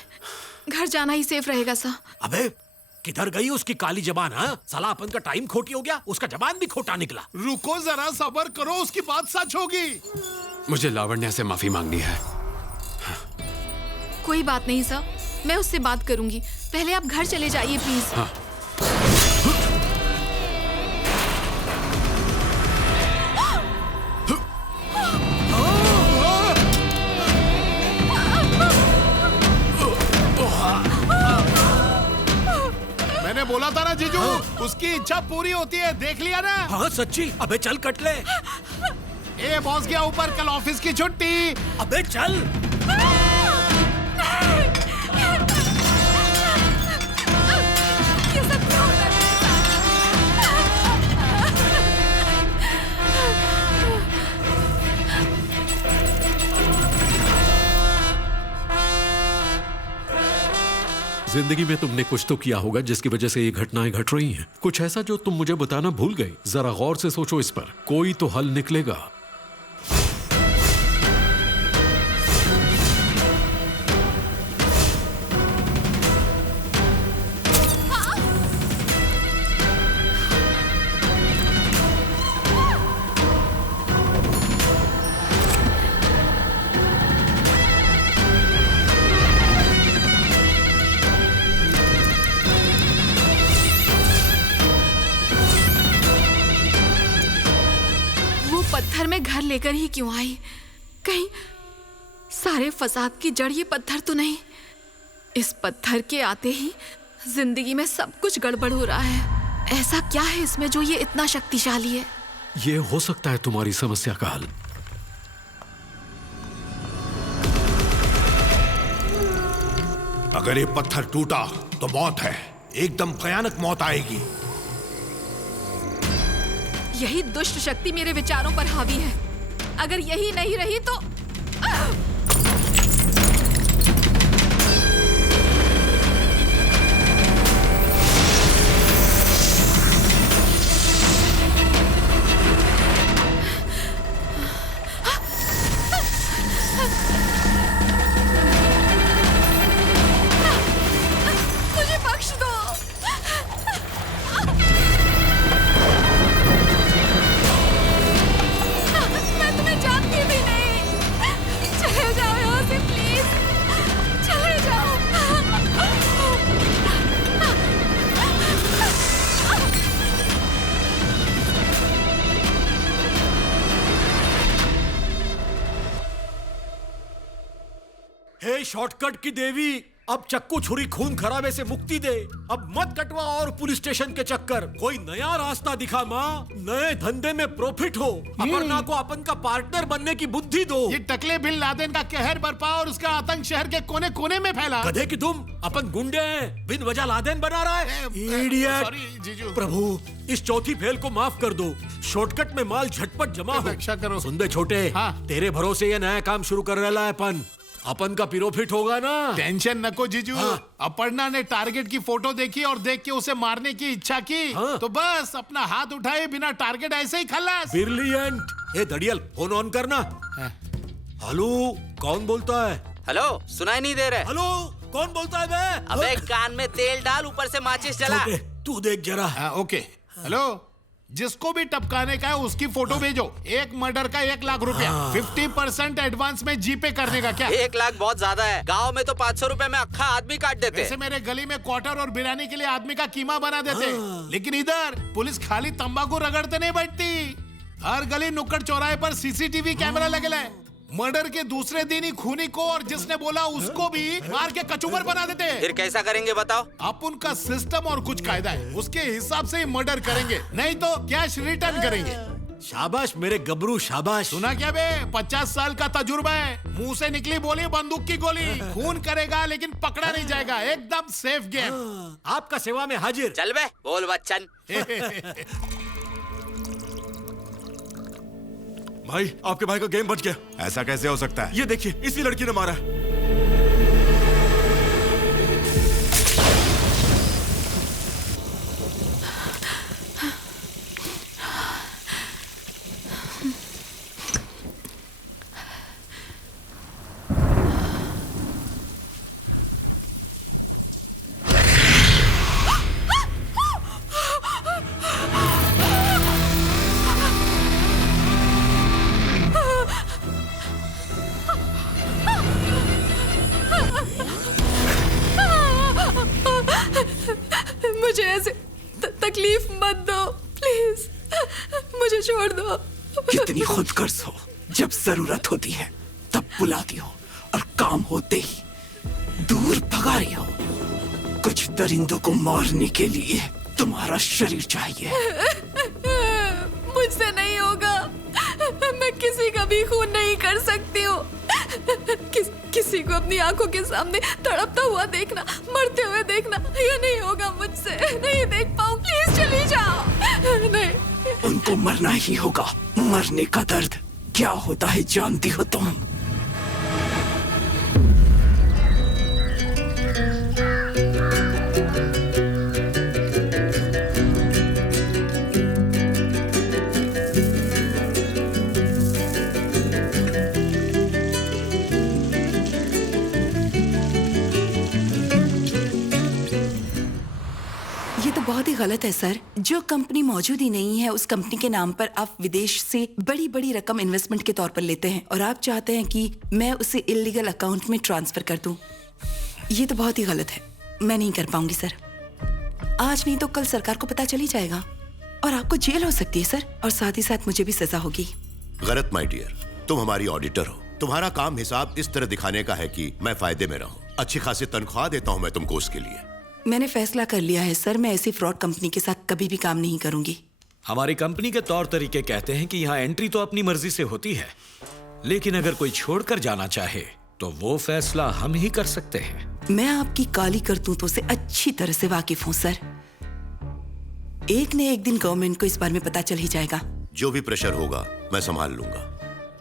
घर जाना ही सेफ रहेगा सर। अबे किधर गई उसकी काली जबान? हाँ, साला अपन का टाइम खोटी हो गया, उसका जबान भी खोटा निकला। रुको जरा, सब्र करो, उसकी बात सच होगी। मुझे लावण्या से माफी मांगनी है। कोई बात नहीं सर, मैं उससे बात करूंगी। पहले आप घर चले जाइए प्लीज। हाँ। मैंने बोला था ना जीजू, उसकी इच्छा पूरी होती है, देख लिया ना? हाँ सच्ची। अबे चल कट ले। ए बॉस गया ऊपर, कल ऑफिस की छुट्टी। अबे चल। जिंदगी में तुमने कुछ तो किया होगा जिसकी वजह से ये घटनाएं घट रही हैं। कुछ ऐसा जो तुम मुझे बताना भूल गई। जरा गौर से सोचो इस पर, कोई तो हल निकलेगा। पत्थर में घर लेकर ही क्यों आई? कहीं सारे फसाद की जड़ ये पत्थर तो नहीं? इस पत्थर के आते ही जिंदगी में सब कुछ गड़बड़ हो रहा है। ऐसा क्या है इसमें जो ये इतना शक्तिशाली है? ये हो सकता है तुम्हारी समस्या का हल। अगर ये पत्थर टूटा तो मौत है, एकदम भयानक मौत आएगी। यही दुष्ट शक्ति मेरे विचारों पर हावी है। अगर यही नहीं रही तो मुझे बख्श दो। मैं तुम्हें जानती भी नहीं। चले जाओ यहाँ से प्लीज, चले जाओ। हे शॉर्टकट की देवी, अब चक्कू छुरी खून खराबे से मुक्ति दे। अब मत कटवा और पुलिस स्टेशन के चक्कर। कोई नया रास्ता दिखा माँ, नए धंधे में प्रॉफिट हो। अपर्णा को अपन का पार्टनर बनने की बुद्धि दो। ये टकले बिन लादेन का कहर बरपा और उसका आतंक शहर के कोने कोने में फैला। गधे की तुम, अपन गुंडे हैं, बिन वजह लादेन बना रहा है। इडियट। प्रभु इस चौथी फेल को माफ कर दो। शॉर्टकट में माल झटपट जमा हो। रक्षा करो। सुन बे छोटे, तेरे भरोसे ये नया काम शुरू कर रहा है अपन का प्रॉफिट होगा ना। टेंशन नको जीजू। अपर्णा ने टारगेट की फोटो देखी और देख के उसे मारने की इच्छा की, तो बस अपना हाथ उठाए बिना टारगेट ऐसे ही खल्लास। ब्रिलियंट। ए दड़ियल, फोन ऑन करना। हेलो, कौन बोलता है? हेलो, सुनाई नहीं दे रहा? हेलो, कौन बोलता है बे? अबे कान में तेल डाल, ऊपर से माचिस जला। तू देख जरा। ओके। हेलो, जिसको भी टपकाने का है उसकी फोटो भेजो। एक मर्डर का 1 लाख रुपया, 50% एडवांस में जीपे करने का। क्या 1 लाख बहुत ज्यादा है? गांव में तो 500 रुपए में अक्खा आदमी काट देते। वैसे मेरे गली में क्वार्टर और बिरयानी के लिए आदमी का कीमा बना देते, लेकिन इधर पुलिस खाली तंबाकू रगड़ते नहीं बैठती। हर गली नुक्कड़ चौराहे पर सीसीटीवी कैमरा लगे है। मर्डर के दूसरे दिन ही खूनी को और जिसने बोला उसको भी मार के कचूमर बना देते। फिर कैसा करेंगे बताओ? आप उनका सिस्टम और कुछ कायदा है, उसके हिसाब से ही मर्डर करेंगे, नहीं तो कैश रिटर्न करेंगे। शाबाश मेरे गबरू, शाबाश। सुना क्या बे? 50 साल का तजुर्बा है। मुंह से निकली बोली बंदूक की गोली। खून करेगा लेकिन पकड़ा नहीं जाएगा, एकदम सेफ गेम। आपका सेवा में हाजिर। चल बे, बोल बच्चन। भाई, आपके भाई का गेम बच गया। ऐसा कैसे हो सकता है? ये देखिए, इसी लड़की ने मारा है। मुझे ऐसे तकलीफ मत दो प्लीज, मुझे छोड़ दो। कितनी खुदगर्ज हो, जब जरूरत होती है तब बुलाती हो और काम होते ही दूर भगा रही हो। कुछ दरिंदों को मारने के लिए तुम्हारा शरीर चाहिए। मुझसे नहीं होगा, मैं किसी का भी खून नहीं कर सकती हूँ। किसी को अपनी आंखों के सामने तड़पता हुआ देखना, मरते हुए देखना, ये नहीं होगा मुझसे। नहीं देख पाऊँ, प्लीज चली जाओ। नहीं, उनको मरना ही होगा। मरने का दर्द क्या होता है जानती हो तुम? बहुत ही गलत है सर। जो कंपनी मौजूद ही नहीं है, उस कंपनी के नाम पर आप विदेश से बड़ी बड़ी रकम इन्वेस्टमेंट के तौर पर लेते हैं और आप चाहते हैं कि मैं उसे इलीगल अकाउंट में ट्रांसफर कर दूं। ये तो बहुत ही गलत है। मैं नहीं कर पाऊंगी सर। आज नहीं तो कल सरकार को पता चल ही जाएगा और आपको जेल हो सकती है सर, और साथ ही साथ मुझे भी सजा होगी। गलत माय डियर, तुम हमारी ऑडिटर हो। तुम्हारा काम हिसाब इस तरह दिखाने का है कि मैं फायदे में रहूं। अच्छी खासी तनख्वाह देता हूं मैं तुमको उसके लिए। मैंने फैसला कर लिया है सर, मैं ऐसी फ्रॉड कंपनी के साथ कभी भी काम नहीं करूंगी। हमारी कंपनी के तौर तरीके कहते हैं कि यहाँ एंट्री तो अपनी मर्जी से होती है, लेकिन अगर कोई छोड़कर जाना चाहे तो वो फैसला हम ही कर सकते हैं। मैं आपकी काली करतूतों से अच्छी तरह से वाकिफ हूँ सर। एक न एक दिन गवर्नमेंट को इस बारे में पता चल ही जाएगा। जो भी प्रेशर होगा मैं संभाल लूंगा,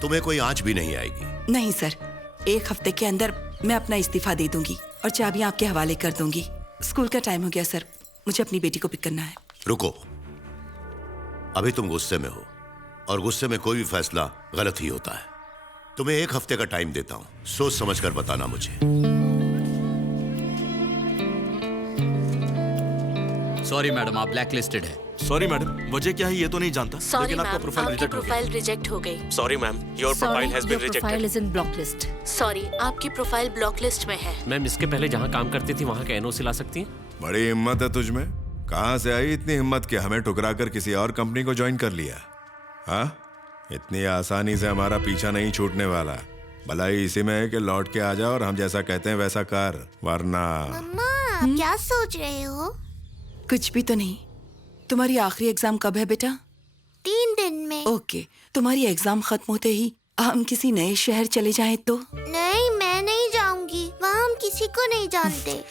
तुम्हें कोई आंच भी नहीं आएगी। नहीं सर, 1 हफ्ते के अंदर मैं अपना इस्तीफा दे दूंगी और चाबी आपके हवाले कर दूंगी। स्कूल का टाइम हो गया सर, मुझे अपनी बेटी को पिक करना है। रुको, अभी तुम गुस्से में हो और गुस्से में कोई भी फैसला गलत ही होता है। तुम्हें 1 हफ्ते का टाइम देता हूं, सोच समझकर बताना मुझे। सॉरी मैडम, आप ब्लैक लिस्टेड है। सॉरी मैडम, वजह क्या है ये तो नहीं जानता, सॉरी लेकिन आपका मैम, प्रोफाइल आपकी रिजेक्ट हो गया। प्रोफाइल रिजेक्ट हो गई। Sorry ma'am, your profile has been profile is in block list. Sorry, आपकी प्रोफाइल ब्लॉक लिस्ट में है। मैम, इसके पहले जहाँ काम करती थी वहाँ का एनओसी ला सकती हैं? बड़ी हिम्मत है तुझमें। कहाँ से आई इतनी हिम्मत कि हमें ठुकरा कर किसी और कंपनी को ज्वाइन कर लिया? हाँ, इतनी आसानी से हमारा पीछा नहीं छूटने वाला। भलाई इसी में है कि लौट के आ जा और हम जैसा कहते हैं वैसा कर, वरना। मम्मा क्या सोच रहे हो? कुछ भी तो नहीं। तुम्हारी आखिरी एग्जाम कब है बेटा? 3 दिन में। ओके, तुम्हारी एग्जाम खत्म होते ही हम किसी नए शहर चले जाएं तो? नहीं, मैं नहीं जाऊंगी, वहाँ हम किसी को नहीं जानते।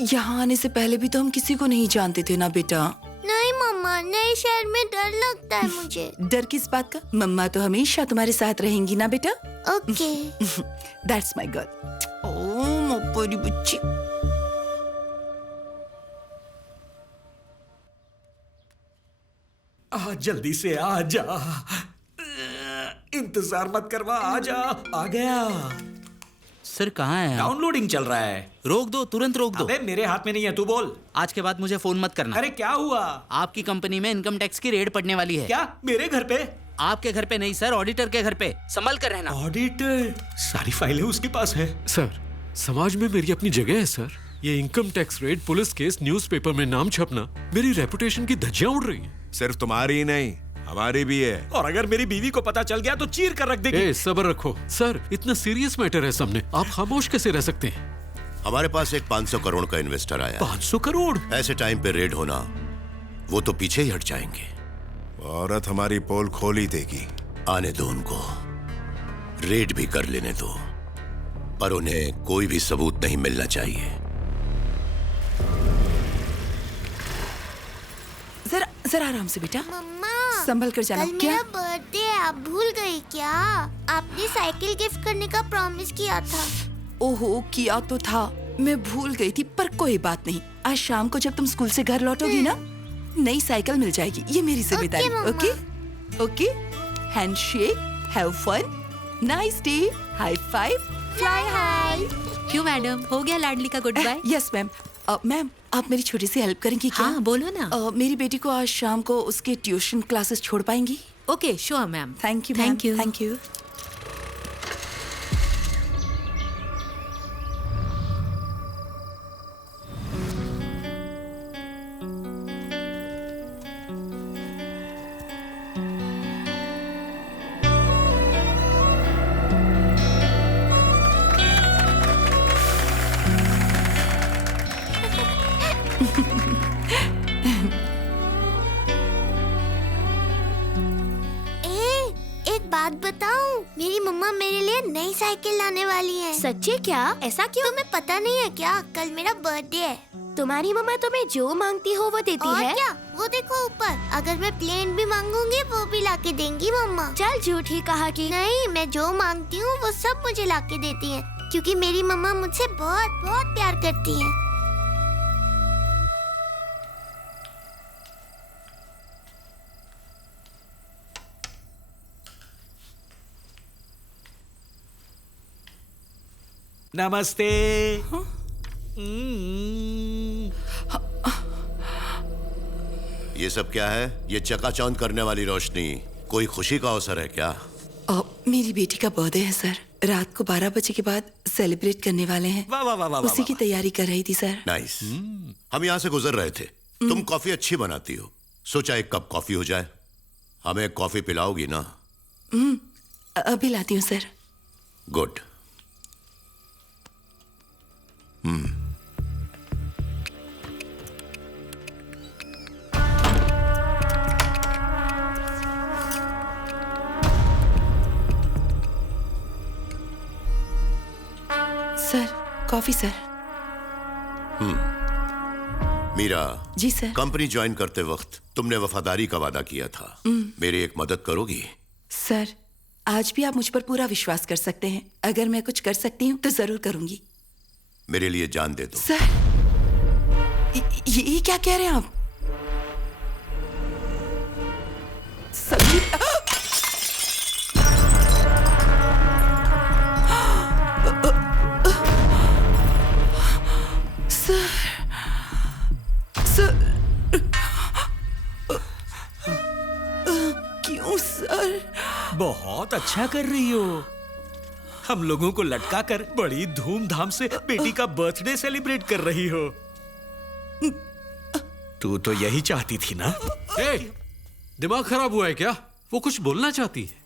यहाँ आने से पहले भी तो हम किसी को नहीं जानते थे ना बेटा। नहीं मम्मा, नए शहर में डर लगता है मुझे। डर किस बात का? मम्मा तो हमेशा तुम्हारे साथ रहेंगी ना बेटा। Okay. That's my girl. Oh मेरी बच्ची। जल्दी से आ जा, इंतजार मत करवा, आ जा। आ गया। सर कहाँ है? डाउनलोडिंग चल रहा है। रोक दो, तुरंत रोक दो। अबे मेरे हाथ में नहीं है, तू बोल। आज के बाद मुझे फोन मत करना। अरे क्या हुआ? आपकी कंपनी में इनकम टैक्स की रेड पड़ने वाली है। क्या? मेरे घर पे? आपके घर पे नहीं सर, ऑडिटर के घर पे। संभल कर रहना। ऑडिटर? सारी फाइलें उसके पास है। सर, समाज में मेरी अपनी जगह है सर। ये income tax raid, police case, newspaper में नाम छपना, मेरी रेपुटेशन की धज्जियां उड़ रही हैं। सिर्फ तुम्हारी ही नहीं, हमारी भी है। और अगर मेरी बीवी को पता चल गया तो चीर कर रख देगी। ए, सब्र रखो सर, इतना सीरियस मैटर है सामने, आप खामोश कैसे रह सकते हैं? हमारे पास एक 500 करोड़ का इन्वेस्टर आया। 500 करोड़? ऐसे टाइम पे रेड होना, वो तो पीछे ही हट जाएंगे। औरत हमारी पोल खोल ही देगी। आने दो उनको, रेड भी कर लेने दो, पर उन्हें कोई भी सबूत नहीं मिलना चाहिए। जरा आराम से बेटा। मम्मा, संभल कर जाना। कल मेरा बर्थडे है, आप भूल गई क्या? आपने साइकिल गिफ्ट करने का प्रॉमिस किया था। ओहो, किया तो था, मैं भूल गई थी, पर कोई बात नहीं। आज शाम को जब तुम स्कूल से घर लौटोगी ना, नई साइकिल मिल जाएगी। ये मेरी जिम्मेदारी। Okay okay. Handshake, have fun, nice day, high five, fly high. क्यों मैडम, हो गया लाडली का good bye? Yes ma'am. Ma'am, आप मेरी छोटी सी हेल्प करेंगी क्या? हाँ, बोलो ना। मेरी बेटी को आज शाम को उसके ट्यूशन क्लासेस छोड़ पाएंगी? Okay, sure ma'am. Thank you. Thank you. Thank you. बात बताऊं, मेरी मम्मा मेरे लिए नई साइकिल लाने वाली है। सच्ची क्या? ऐसा क्यों? तुम्हें पता नहीं है क्या? कल मेरा बर्थडे है। तुम्हारी मम्मा तुम्हें जो मांगती हो वो देती और है? क्या? वो देखो ऊपर, अगर मैं प्लेन भी मांगूंगी वो भी लाके देंगी मम्मा। चल झूठी कहा कि। नहीं, मैं जो मांगती हूँ वो सब मुझे लाके देती है, क्योंकि मेरी मम्मा मुझसे बहुत बहुत प्यार करती है। नमस्ते। ये सब क्या है? ये चकाचौंध करने वाली रोशनी, कोई खुशी का अवसर है क्या? मेरी बेटी का बर्थडे है सर। रात को 12 बजे के बाद सेलिब्रेट करने वाले हैं। वाह वाह वाह वाह। उसी की तैयारी कर रही थी सर। नाइस। हम यहाँ से गुजर रहे थे, तुम कॉफी अच्छी बनाती हो, सोचा एक कप कॉफी हो जाए। हमें कॉफी पिलाओगी ना? अभी लाती हूँ sir. Good. Sir, coffee sir. Meera. जी सर। कंपनी ज्वाइन करते वक्त तुमने वफादारी का वादा किया था, मेरी एक मदद करोगी? सर, आज भी आप मुझ पर पूरा विश्वास कर सकते हैं। अगर मैं कुछ कर सकती हूँ तो जरूर करूंगी। मेरे लिए जान दे दो। सर, ये क्या कह रहे हैं आप? सभी क्यों सर? बहुत अच्छा कर रही हो। हम लोगों को लटका कर बड़ी धूमधाम से बेटी का बर्थडे सेलिब्रेट कर रही हो। तू तो यही चाहती थी ना? दिमाग खराब हुआ है क्या? वो कुछ बोलना चाहती है।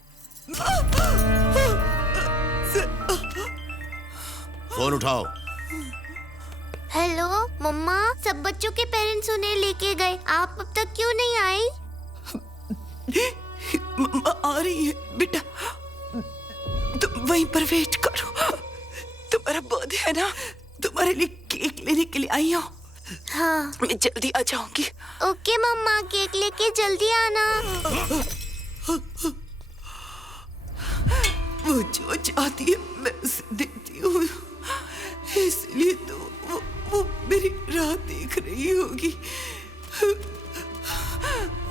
फोन उठाओ। हेलो मम्मा, सब बच्चों के पेरेंट्स उन्हें लेके गए, आप अब तक क्यों नहीं आई? मम्मा आ रही है बेटा, तुम वहीं पर वेट करो। तुम्हारा बर्थडे है ना, तुम्हारे लिए केक लेने के लिए आई हूँ। हाँ, मैं जल्दी आ जाऊंगी। ओके मम्मा, केक लेके जल्दी आना। वो जो चाहती है मैं उसे देती हूँ, इसलिए तो वो मेरी राह देख रही होगी।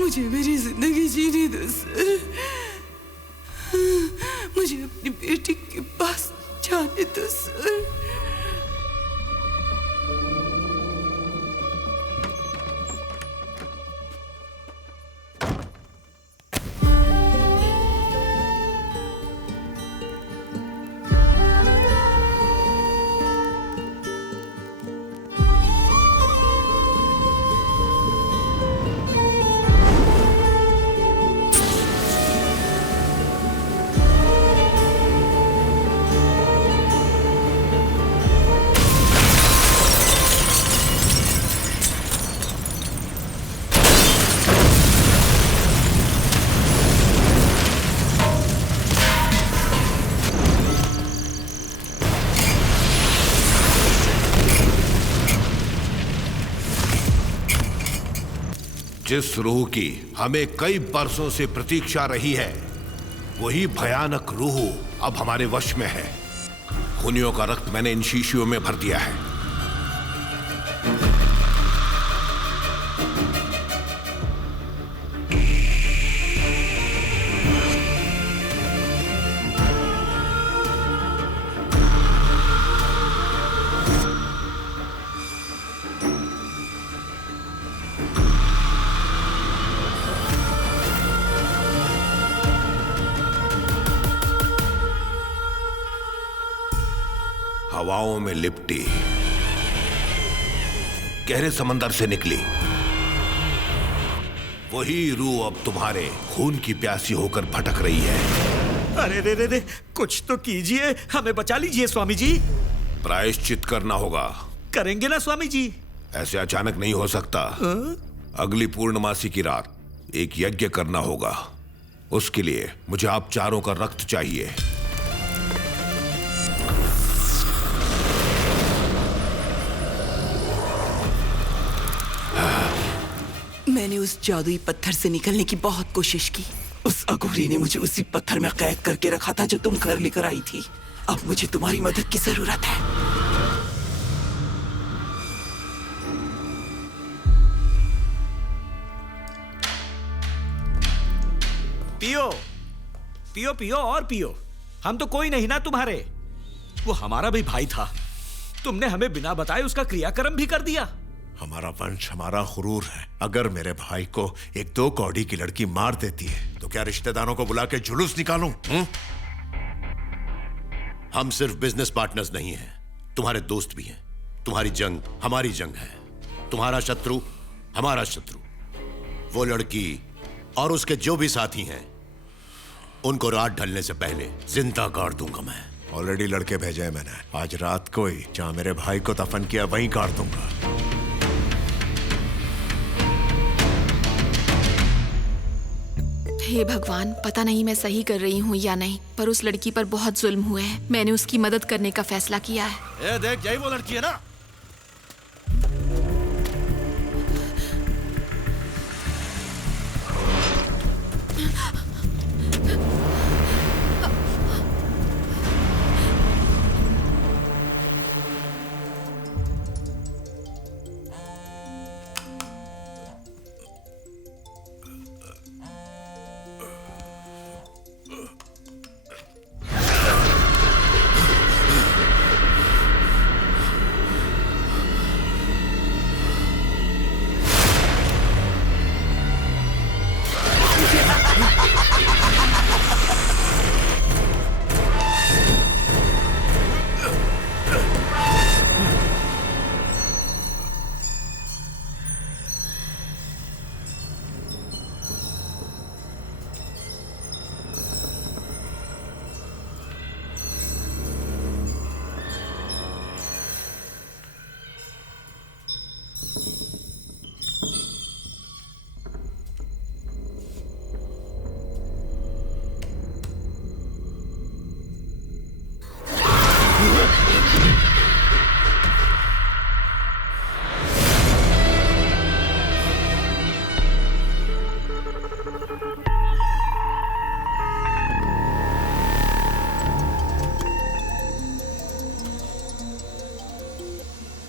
मुझे मेरी जिंदगी जीने दो सर, मुझे अपनी बेटी के पास जाने दो सर। जिस रूह की हमें कई बरसों से प्रतीक्षा रही है, वही भयानक रूह अब हमारे वश में है। खूनियों का रक्त मैंने इन शीशियों में भर दिया है। हवाओं में लिपटी, गहरे समंदर से निकली, वही रूह अब तुम्हारे खून की प्यासी होकर भटक रही है। अरे रे रे रे, कुछ तो कीजिए, हमें बचा लीजिए स्वामी जी। प्रायश्चित करना होगा। करेंगे ना स्वामी जी? ऐसे अचानक नहीं हो सकता। अगली पूर्णमासी की रात एक यज्ञ करना होगा। उसके लिए मुझे आप चारों का रक्त चाहिए। मैंने उस जादुई पत्थर से निकलने की बहुत कोशिश की। उस अघोरी ने मुझे उसी पत्थर में कैद करके रखा था जो तुम घर लेकर आई थी। अब मुझे तुम्हारी मदद की जरूरत है। पियो पियो पियो और पियो। हम तो कोई नहीं ना तुम्हारे। वो हमारा भी भाई था, तुमने हमें बिना बताए उसका क्रियाक्रम भी कर दिया। हमारा वंश हमारा गुरूर है। अगर मेरे भाई को एक 2 कौड़ी की लड़की मार देती है तो क्या रिश्तेदारों को बुला के जुलूस निकालूं? हम सिर्फ बिजनेस पार्टनर्स नहीं हैं, तुम्हारे दोस्त भी हैं। तुम्हारी जंग हमारी जंग है, तुम्हारा शत्रु हमारा शत्रु। वो लड़की और उसके जो भी साथी हैं, उनको रात ढलने से पहले जिंदा काट दूंगा मैं। ऑलरेडी लड़के भेजे हैं मैंने। आज रात को ही जहां मेरे भाई को दफन किया वहीं काट दूंगा। हे भगवान, पता नहीं मैं सही कर रही हूँ या नहीं, पर उस लड़की पर बहुत जुल्म हुए हैं। मैंने उसकी मदद करने का फैसला किया है। देख, यही वो लड़की है ना?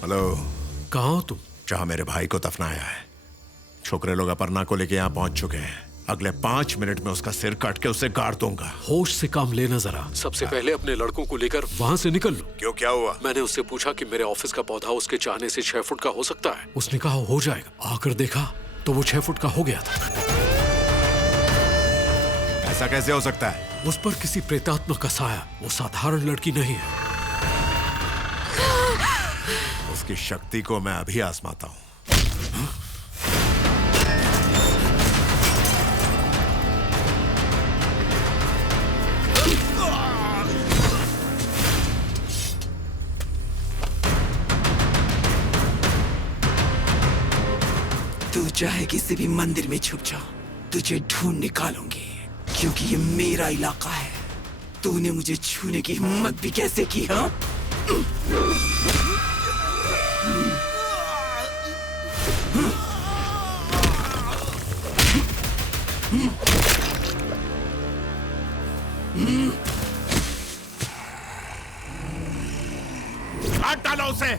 हेलो, कहाँ हो तुम? जहां मेरे भाई को दफनाया है। छोकरे लोग अपर्णा को लेके यहाँ पहुंच चुके हैं। अगले 5 मिनट में उसका सिर काट के उसे गाड़ दूंगा। होश से काम लेना जरा। सबसे पहले अपने लड़कों को लेकर वहाँ से निकल लो। क्यों, क्या हुआ? मैंने उससे पूछा कि मेरे ऑफिस का पौधा उसके चाहने से 6 फुट का हो सकता है। उसने कहा हो जाएगा। आकर देखा तो वो 6 फुट का हो गया था। ऐसा कैसे हो सकता है? उस पर किसी प्रेतात्मा का साया। वो साधारण लड़की नहीं है। उसकी शक्ति को मैं अभी आजमाता हूँ। तू चाहे किसी भी मंदिर में छुप जा, तुझे ढूंढ निकालूंगी, क्योंकि ये मेरा इलाका है। तूने मुझे छूने की हिम्मत भी कैसे की? हाँ, काट डालो उसे।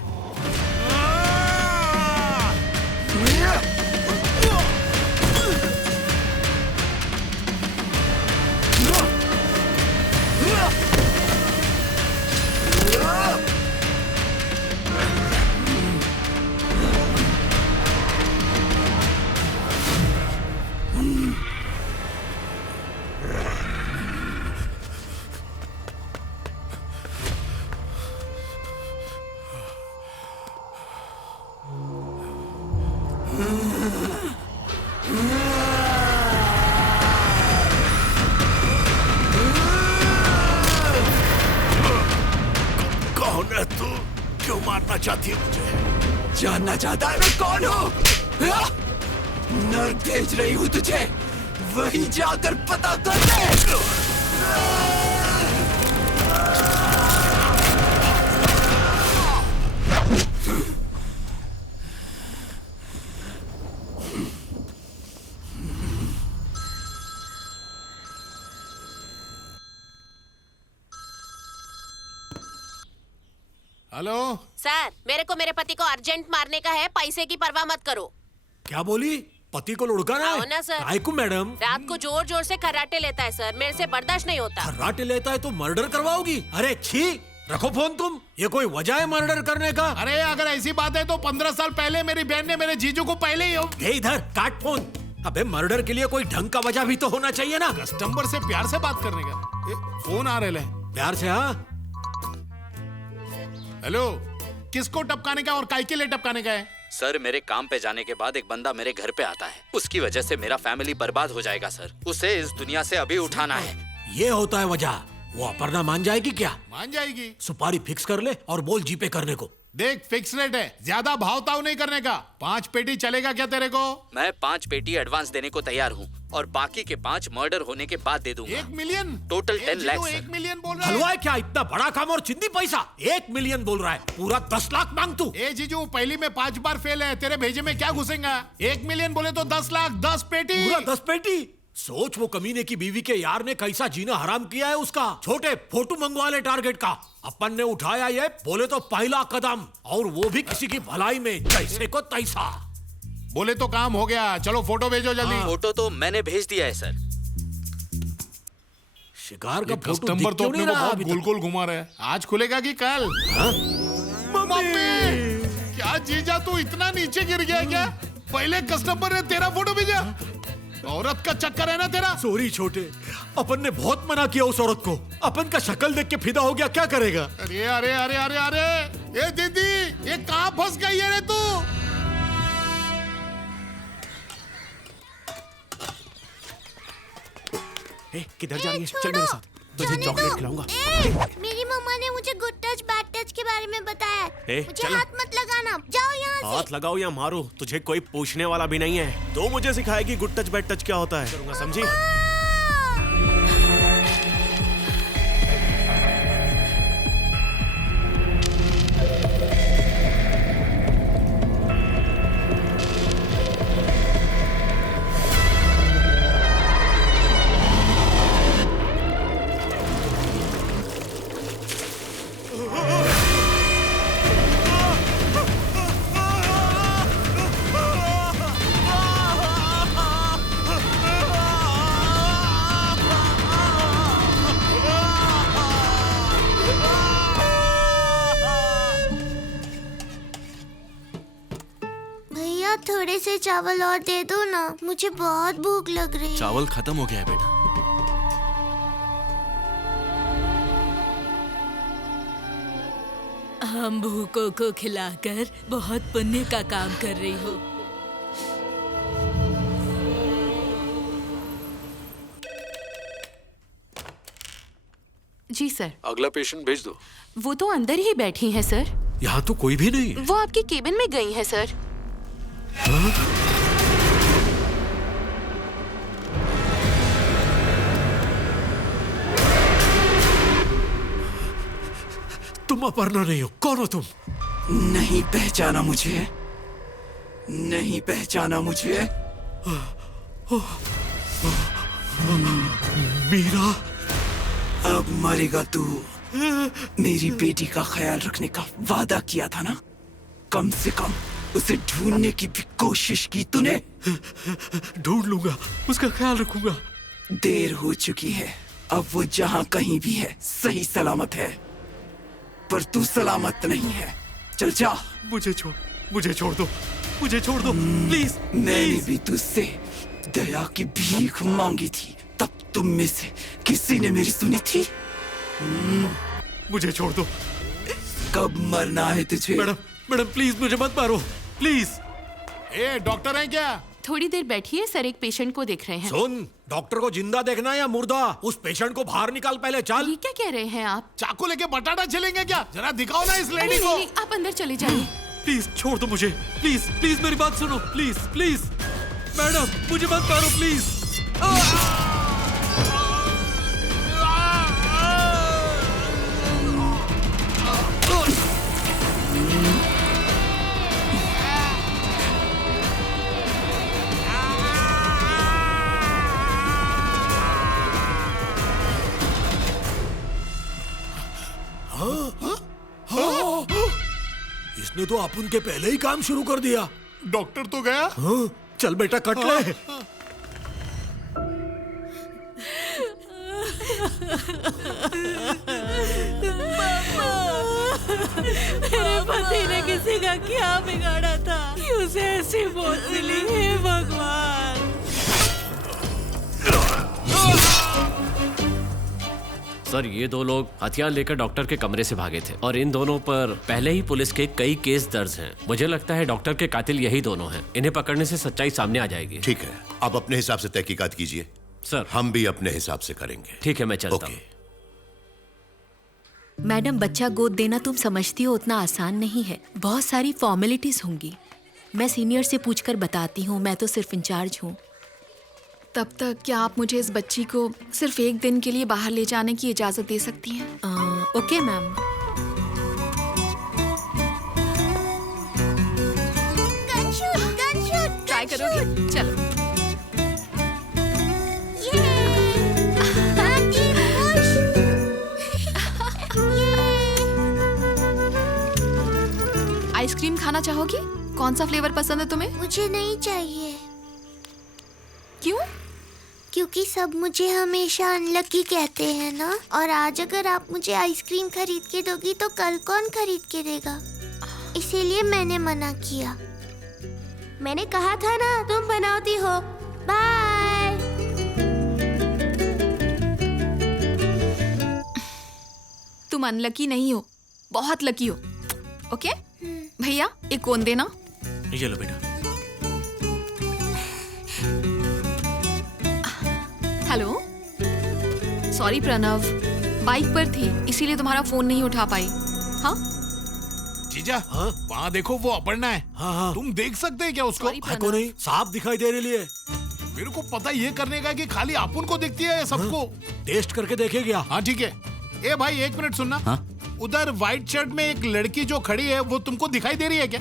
कौन है तू? क्यों मारना चाहती है मुझे? जानना चाहता है मैं कौन हूँ? हाँ? नर्क भेज रही हूँ तुझे, वहीं जाकर पता कर ले। हेलो सर, मेरे को मेरे पति को अर्जेंट मारने का है, पैसे की परवाह मत करो। क्या बोली? पति को लुढ़काना आओ है? ना सर। काय को मैडम? रात को जोर जोर से खर्राटे लेता है सर, मेरे से बर्दाश्त नहीं होता। खर्राटे लेता है तो मर्डर करवाओगी? अरे छी, रखो फोन तुम। ये कोई वजह है मर्डर करने का? अरे अगर ऐसी बात है तो 15 साल पहले मेरी बहन ने मेरे जीजू को पहले ही दे इधर, काट फोन। अबे मर्डर के लिए कोई ढंग का वजह भी तो होना चाहिए ना। कस्टमर से प्यार से बात करने का फोन आ रहे हैं। प्यार से? हाँ, हेलो, किसको टपकाने का और काय के लिए टपकाने का है? सर, मेरे काम पे जाने के बाद एक बंदा मेरे घर पे आता है, उसकी वजह से मेरा फैमिली बर्बाद हो जाएगा सर। उसे इस दुनिया से अभी उठाना है। ये होता है वजह। वो अपर्णा मान जाएगी क्या? मान जाएगी। सुपारी फिक्स कर ले और बोल जीपे करने को। देख, फिक्स रेट है, ज्यादा भाव ताव नहीं करने का। 5 पेटी चलेगा क्या तेरे को? मैं 5 पेटी एडवांस देने को तैयार हूँ और बाकी के 5 मर्डर होने के बाद दे दूंगा। 1 मिलियन? टोटल 10 लाख। 1 मिलियन बोल रहा है? हलवा है क्या? इतना बड़ा काम और चिंदी पैसा? 1 मिलियन बोल रहा है, पूरा 10 लाख मांग तू। ए जीजू, पहली में 5 बार फेल है, तेरे भेजे में क्या घुसेगा? 1 मिलियन बोले तो 10 लाख, 10 पेटी। पूरा 10 पेटी? सोच, वो कमीने की बीवी के यार ने कैसा जीना हराम किया है उसका। छोटे फोटो मंगवा ले टारगेट का। अपन ने उठाया ये बोले तो पहला कदम, और वो भी किसी की भलाई में, जैसे को तैसा। बोले तो काम हो गया। चलो फोटो भेजो जल्दी। फोटो तो मैंने भेज दिया है सर। शिकार का फोटो कस्टमर तो अपने को बहुत गोल गोल घुमा रहा है। आज खुलेगा कि कल? मम्मी! क्या जीजा तू इतना नीचे गिर गया क्या? पहले कस्टमर ने तेरा फोटो भेजा। औरत का चक्कर है ना तेरा। सॉरी छोटे, अपन ने बहुत मना किया उस औरत को। अपन का शक्ल देख के फिदा हो गया, क्या करेगा? अरे अरे अरे अरे अरे, ए दीदी, ये कहाँ फंस गई है रे तू? किधर जा रही है? चल मेरे साथ, तुझे चॉकलेट खिलाऊंगा। मेरी मम्मा ने मुझे गुड टच बैड टच के बारे में बताया। मुझे चल। हाथ मत लगाना, जाओ यहाँ से। हाथ लगाओ या मारो, तुझे कोई पूछने वाला भी नहीं है। तो मुझे सिखाएगी गुड टच बैड टच क्या होता है। करूंगा, समझी? थोड़े से चावल और दे दो ना, मुझे बहुत भूख लग रही है। चावल खत्म हो गया है बेटा। हम भूखों को खिलाकर बहुत पुण्य का काम कर रही हो। जी सर। अगला पेशेंट भेज दो। वो तो अंदर ही बैठी हैं सर। यहाँ तो कोई भी नहीं है। वो आपके केबिन में गई हैं सर। तुम अपर्णा नहीं हो, कौन हो तुम? नहीं पहचाना मुझे? नहीं पहचाना मुझे? मीरा, अब मरेगा तू। मेरी बेटी का ख्याल रखने का वादा किया था ना, कम से कम उसे ढूंढने की भी कोशिश की तूने। ढूंढ लूंगा, उसका ख्याल रखूंगा। देर हो चुकी है, अब वो जहां कहीं भी है सही सलामत है, पर तू सलामत नहीं है। चल जा। मुझे छोड़ दो, मुझे छोड़ दो प्लीज। मैंने भी तुझसे दया की भीख मांगी थी, तब तुम में से किसी ने मेरी सुनी थी? मुझे छोड़ दो। कब मरना है तुझे? मैडम प्लीज मुझे मत मारो, प्लीज। ए, डॉक्टर है क्या? थोड़ी देर बैठिए सर, एक पेशेंट को देख रहे हैं। सुन, डॉक्टर को जिंदा देखना है या मुर्दा? उस पेशेंट को बाहर निकाल पहले, चल। ये क्या कह रहे हैं आप? चाकू लेके बटाटा छिलेंगे क्या? जरा दिखाओ ना इस लेडी को। नहीं, आप अंदर चले जाइए। प्लीज छोड़ दो मुझे, प्लीज मेरी बात सुनो, प्लीज। मैडम मुझे मत मारो प्लीज। इसने तो अपन के पहले ही काम शुरू कर दिया। डॉक्टर तो गया। चल बेटा कट ले। मेरे पति ने किसी का क्या बिगाड़ा था कि उसे ऐसी मौत मिली? हे भगवान। सर, ये दो लोग हथियार लेकर डॉक्टर के कमरे से भागे थे और इन दोनों पर पहले ही पुलिस के कई केस दर्ज हैं। मुझे लगता है डॉक्टर के कातिल यही दोनों हैं। इन्हें पकड़ने से सच्चाई सामने आ जाएगी। ठीक है, आप अपने हिसाब से तहकीकात कीजिए सर। हम भी अपने हिसाब से करेंगे। ठीक है, मैं चलता हूँ। मैडम, बच्चा गोद देना तुम समझती हो उतना आसान नहीं है, बहुत सारी फॉर्मेलिटीज होंगी। मैं सीनियर से पूछकर बताती हूँ, मैं तो सिर्फ इंचार्ज हूँ। तब तक क्या आप मुझे इस बच्ची को सिर्फ एक दिन के लिए बाहर ले जाने की इजाजत दे सकती हैं? Okay ma'am. ट्राई करोगे? चलो। आइसक्रीम खाना चाहोगी? कौन सा फ्लेवर पसंद है तुम्हें? मुझे नहीं चाहिए। क्यों? क्योंकि सब मुझे हमेशा अनलकी कहते हैं ना, और आज अगर आप मुझे आइसक्रीम खरीद के दोगी तो कल कौन खरीद के देगा? इसीलिए मैंने मना किया। मैंने कहा था ना तुम बनाती हो। बाय। तुम अनलकी नहीं हो, बहुत लकी हो। ओके भैया, एक कोन देना। ये लो बेटा। हेलो, सॉरी प्रणव, बाइक पर थी इसीलिए तुम्हारा फोन नहीं उठा पाई। हाँ जीजा, वहाँ देखो वो अपर्णा है। हाँ। तुम देख सकते हैं क्या उसको? को नहीं, साफ दिखाई दे रही है। मेरे को पता ये करने का कि खाली अपन को दिखती है या सबको? टेस्ट करके देखेगा। हाँ ठीक है। ए भाई, एक मिनट सुनना। हाँ? उधर व्हाइट शर्ट में एक लड़की जो खड़ी है वो तुमको दिखाई दे रही है क्या?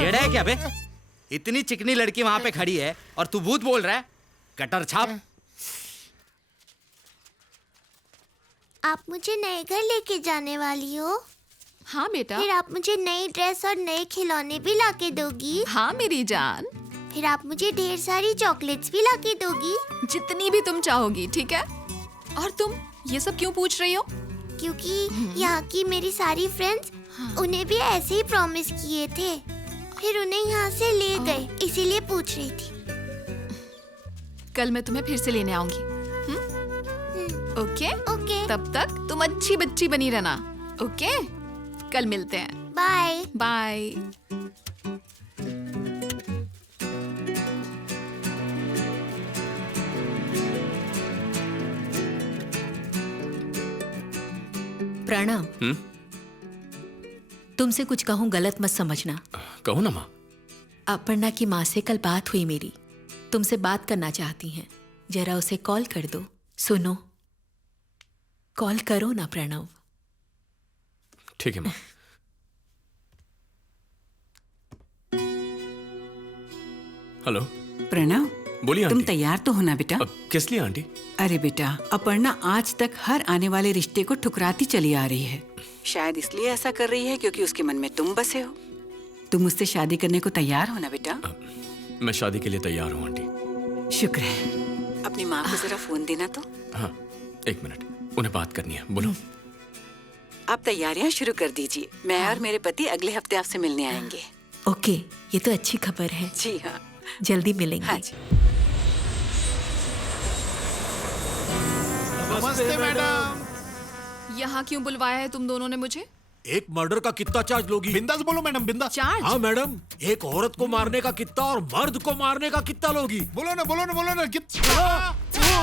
येड़ा है क्या बे? इतनी चिकनी लड़की वहां पे खड़ी है और तू भूत बोल रहा है? कटर छाप। आप मुझे नए घर लेके जाने वाली हो? हाँ बेटा। फिर आप मुझे नई ड्रेस और नए खिलौने भी लाके दोगी? हाँ मेरी जान। फिर आप मुझे ढेर सारी चॉकलेट्स भी लाके दोगी? जितनी भी तुम चाहोगी, ठीक है? और तुम ये सब क्यों पूछ रही हो? क्योंकि यहाँ की मेरी सारी फ्रेंड्स उन्हें भी ऐसे ही प्रॉमिस किए थे, फिर उन्हें यहाँ से ले गए, इसीलिए पूछ रही थी। कल मैं तुम्हें फिर से लेने आऊंगी। ओके? ओके। तब तक तुम अच्छी बच्ची बनी रहना। ओके? कल मिलते हैं। बाय। बाय। प्रणव, तुमसे कुछ कहूँ गलत मत समझना। कहो ना माँ। अपर्णा की माँ से कल बात हुई मेरी, तुमसे बात करना चाहती हैं। जरा उसे कॉल कर दो। सुनो, कॉल करो ना प्रणव। ठीक है माँ। हेलो प्रणव, बोलिए तुम आंटी। तैयार तो हो ना बेटा? किस लिए आंटी? अरे बेटा, अपर्णा आज तक हर आने वाले रिश्ते को ठुकराती चली आ रही है। शायद इसलिए ऐसा कर रही है क्योंकि उसके मन में तुम बसे हो। तुम मुझसे शादी करने को तैयार हो ना बेटा? मैं शादी के लिए तैयार हूँ आंटी। शुक्र है। अपनी माँ को जरा फोन देना तो। हाँ, एक मिनट, उन्हें बात करनी है। बोलो। आप तैयारियां शुरू कर दीजिए। मैं और मेरे पति अगले हफ्ते आपसे मिलने आएंगे। ओके, ये तो अच्छी खबर है। जी हाँ, जल्दी मिलेंगे। हाँ जी। नमस्ते मैडम। यहाँ क्यों बुलवाया है तुम दोनों ने मुझे? एक मर्डर का कितना चार्ज लोगी? बिंदास बोलो मैडम, बिंदास। चार्ज? हाँ मैडम, एक औरत को मारने का कितना और मर्द को मारने का कितना लोगी? बोलो ना, बोलो ना, बोलो ना, कितना?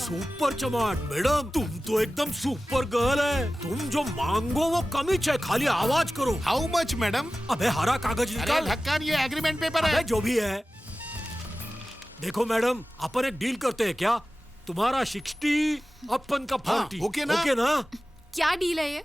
सुपर चमाट मैडम, तुम तो एकदम सुपर गर्ल है। तुम जो मांगो वो कम ही चाहिए, खाली आवाज करो। How much madam? अबे हरा कागज निकाल। ढक्कन, ये एग्रीमेंट पेपर है। अबे जो भी है। देखो मैडम, अपन एक डील करते हैं क्या? तुम्हारा 60, अपन का 40। ओके ना? ओके ना? क्या डील है ये?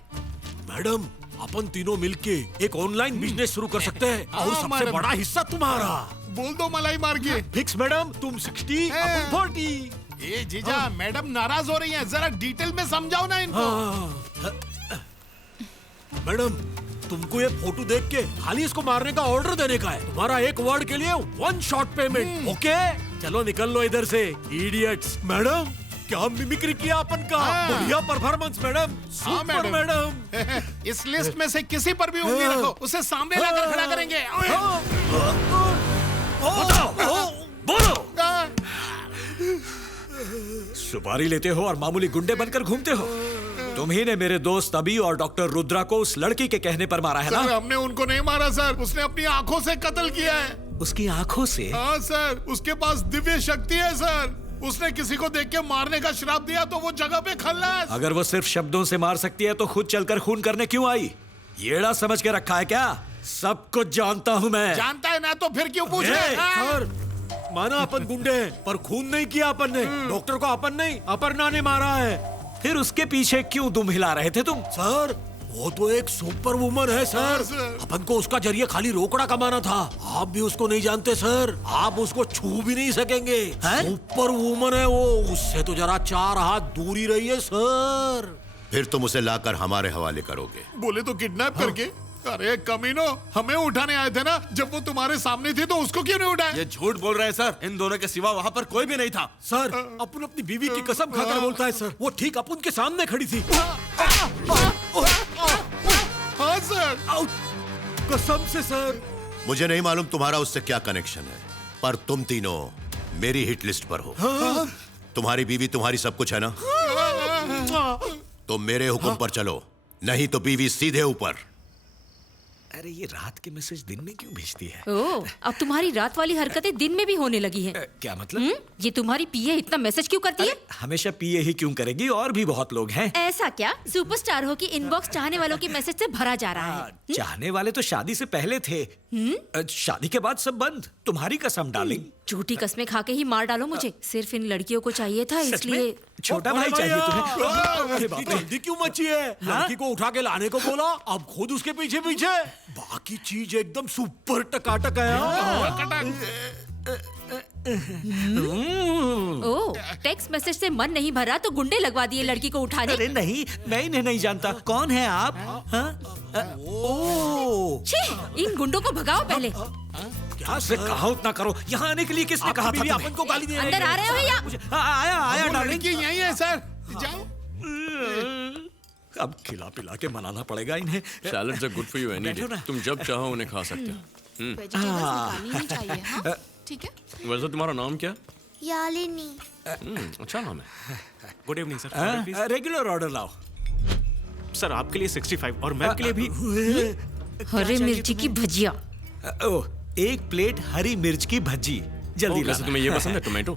मैडम, अपन तीनों मिलके एक ऑनलाइन बिजनेस शुरू कर सकते हैं और सबसे बड़ा हिस्सा तुम्हारा। बोल दो मलाई मार के। फिक्स मैडम, तुम 60, अपन 40। ये जीजा, मैडम नाराज हो रही हैं, जरा डिटेल में समझाओ ना इनको। मैडम, तुमको ये फोटो देख के खाली इसको मारने का ऑर्डर देने का है। तुम्हारा एक वर्ड के लिए 1 शॉट पेमेंट। ओके? चलो निकल लो इधर से, इडियट्स। मैडम, क्या मिमिक्री किया अपन का? बढ़िया परफॉर्मेंस मैडम, सुपर मैडम। इस लिस्ट में से किसी पर भी उंगली रखो, उसे सामने लाकर खड़ा करेंगे। बोलो। सुपारी लेते हो और मामूली गुंडे बनकर घूमते हो। तुम ही ने मेरे दोस्त अभी और डॉक्टर रुद्रा को उस लड़की के कहने पर मारा है ना? सर, हमने उनको नहीं मारा सर, उसने अपनी आंखों से कत्ल किया है। उसकी आंखों से? हाँ सर, उसके पास दिव्य शक्ति है सर। उसने किसी को देख के मारने का श्राप दिया तो वो जगह पे खल्लास। अगर वो सिर्फ शब्दों से मार सकती है तो खुद चलकर खून करने क्यों आई? येड़ा समझ के रखा है क्या? सब कुछ जानता हूँ मैं। जानता है ना तो फिर क्यों पूछ रहे? सर, माना अपन गुंडे हैं, पर खून नहीं किया अपन ने। डॉक्टर को अपन नहीं, अपर्णा ने मारा है। फिर उसके पीछे क्यों दुम हिला रहे थे तुम? सर, वो तो एक सुपर वुमन है सर। अपन को उसका जरिए खाली रोकड़ा कमाना था। आप भी उसको नहीं जानते सर, आप उसको छू भी नहीं सकेंगे। सुपर वुमन है वो, उससे तो जरा 4 हाथ दूरी रहिए सर। फिर तुम उसे लाकर हमारे हवाले करोगे? बोले तो किडनैप करके। अरे कमीनो, हमें उठाने आए थे ना? जब वो तुम्हारे सामने थी तो उसको क्यों नहीं उठाया? ये झूठ बोल रहे हैं सर, इन दोनों के सिवा वहाँ पर कोई भी नहीं था। सर, अपन अपनी बीवी की कसम खाकर बोलता है सर, वो ठीक अपन के सामने खड़ी थी। हाँ सर, कसम से सर। मुझे नहीं मालूम तुम्हारा उससे क्या कनेक्शन है, पर तुम तीनों मेरी हिट लिस्ट पर हो। तुम्हारी बीवी तुम्हारी सब कुछ है ना? तो मेरे हुक्म पर चलो, नहीं तो बीवी सीधे ऊपर। अरे ये रात के मैसेज दिन में क्यों भेजती है? ओह, अब तुम्हारी रात वाली हरकतें दिन में भी होने लगी हैं। क्या मतलब? ये तुम्हारी पीए इतना मैसेज क्यों करती है? हमेशा पीए ही क्यों करेगी? और भी बहुत लोग हैं। ऐसा क्या? सुपरस्टार हो कि इनबॉक्स चाहने वालों के मैसेज से भरा जा रहा है। चाहने वाले तो शादी से पहले थे, शादी के बाद सब बंद। तुम्हारी कसम डार्लिंग। झूठी कस्में खा के ही मार डालो मुझे। सिर्फ इन लड़कियों को चाहिए था, इसलिए। छोटा भाई चाहिए तुम्हें? जल्दी क्यों मची है? लड़की को उठा के लाने को बोला, अब खुद उसके पीछे पीछे। बाकी चीज एकदम सुपर टकाटक है। ओह, टेक्स्ट मैसेज से मन नहीं भरा तो गुंडे लगवा दिए लड़की को उठाने। अरे नहीं, मैं इन्हें नहीं जानता। कौन है आप? इन गुंडों को भगाओ पहले। क्या से कहा उतना करो। यहाँ आने के लिए किसने कहा था? अपन को गाली दे अंदर आ रहे हो या? आया डार्लिंग। यही है सर, जाओ। अब खिला पिला के मनाना पड़ेगा इन्हें। Salads are good for you any day. तुम जब चाहो उन्हें खा सकते हो। ठीक है। वैसे तुम्हारा नाम क्या? यालिनी। अच्छा नाम है। Good evening sir. Regular order लाओ। सर आपके लिए 65 और मैम के लिए भी हरी मिर्ची की भजिया। ओह, एक प्लेट हरी मिर्च की भजी जल्दी वैसे तुम्हें ये पसंद है टोमेटो?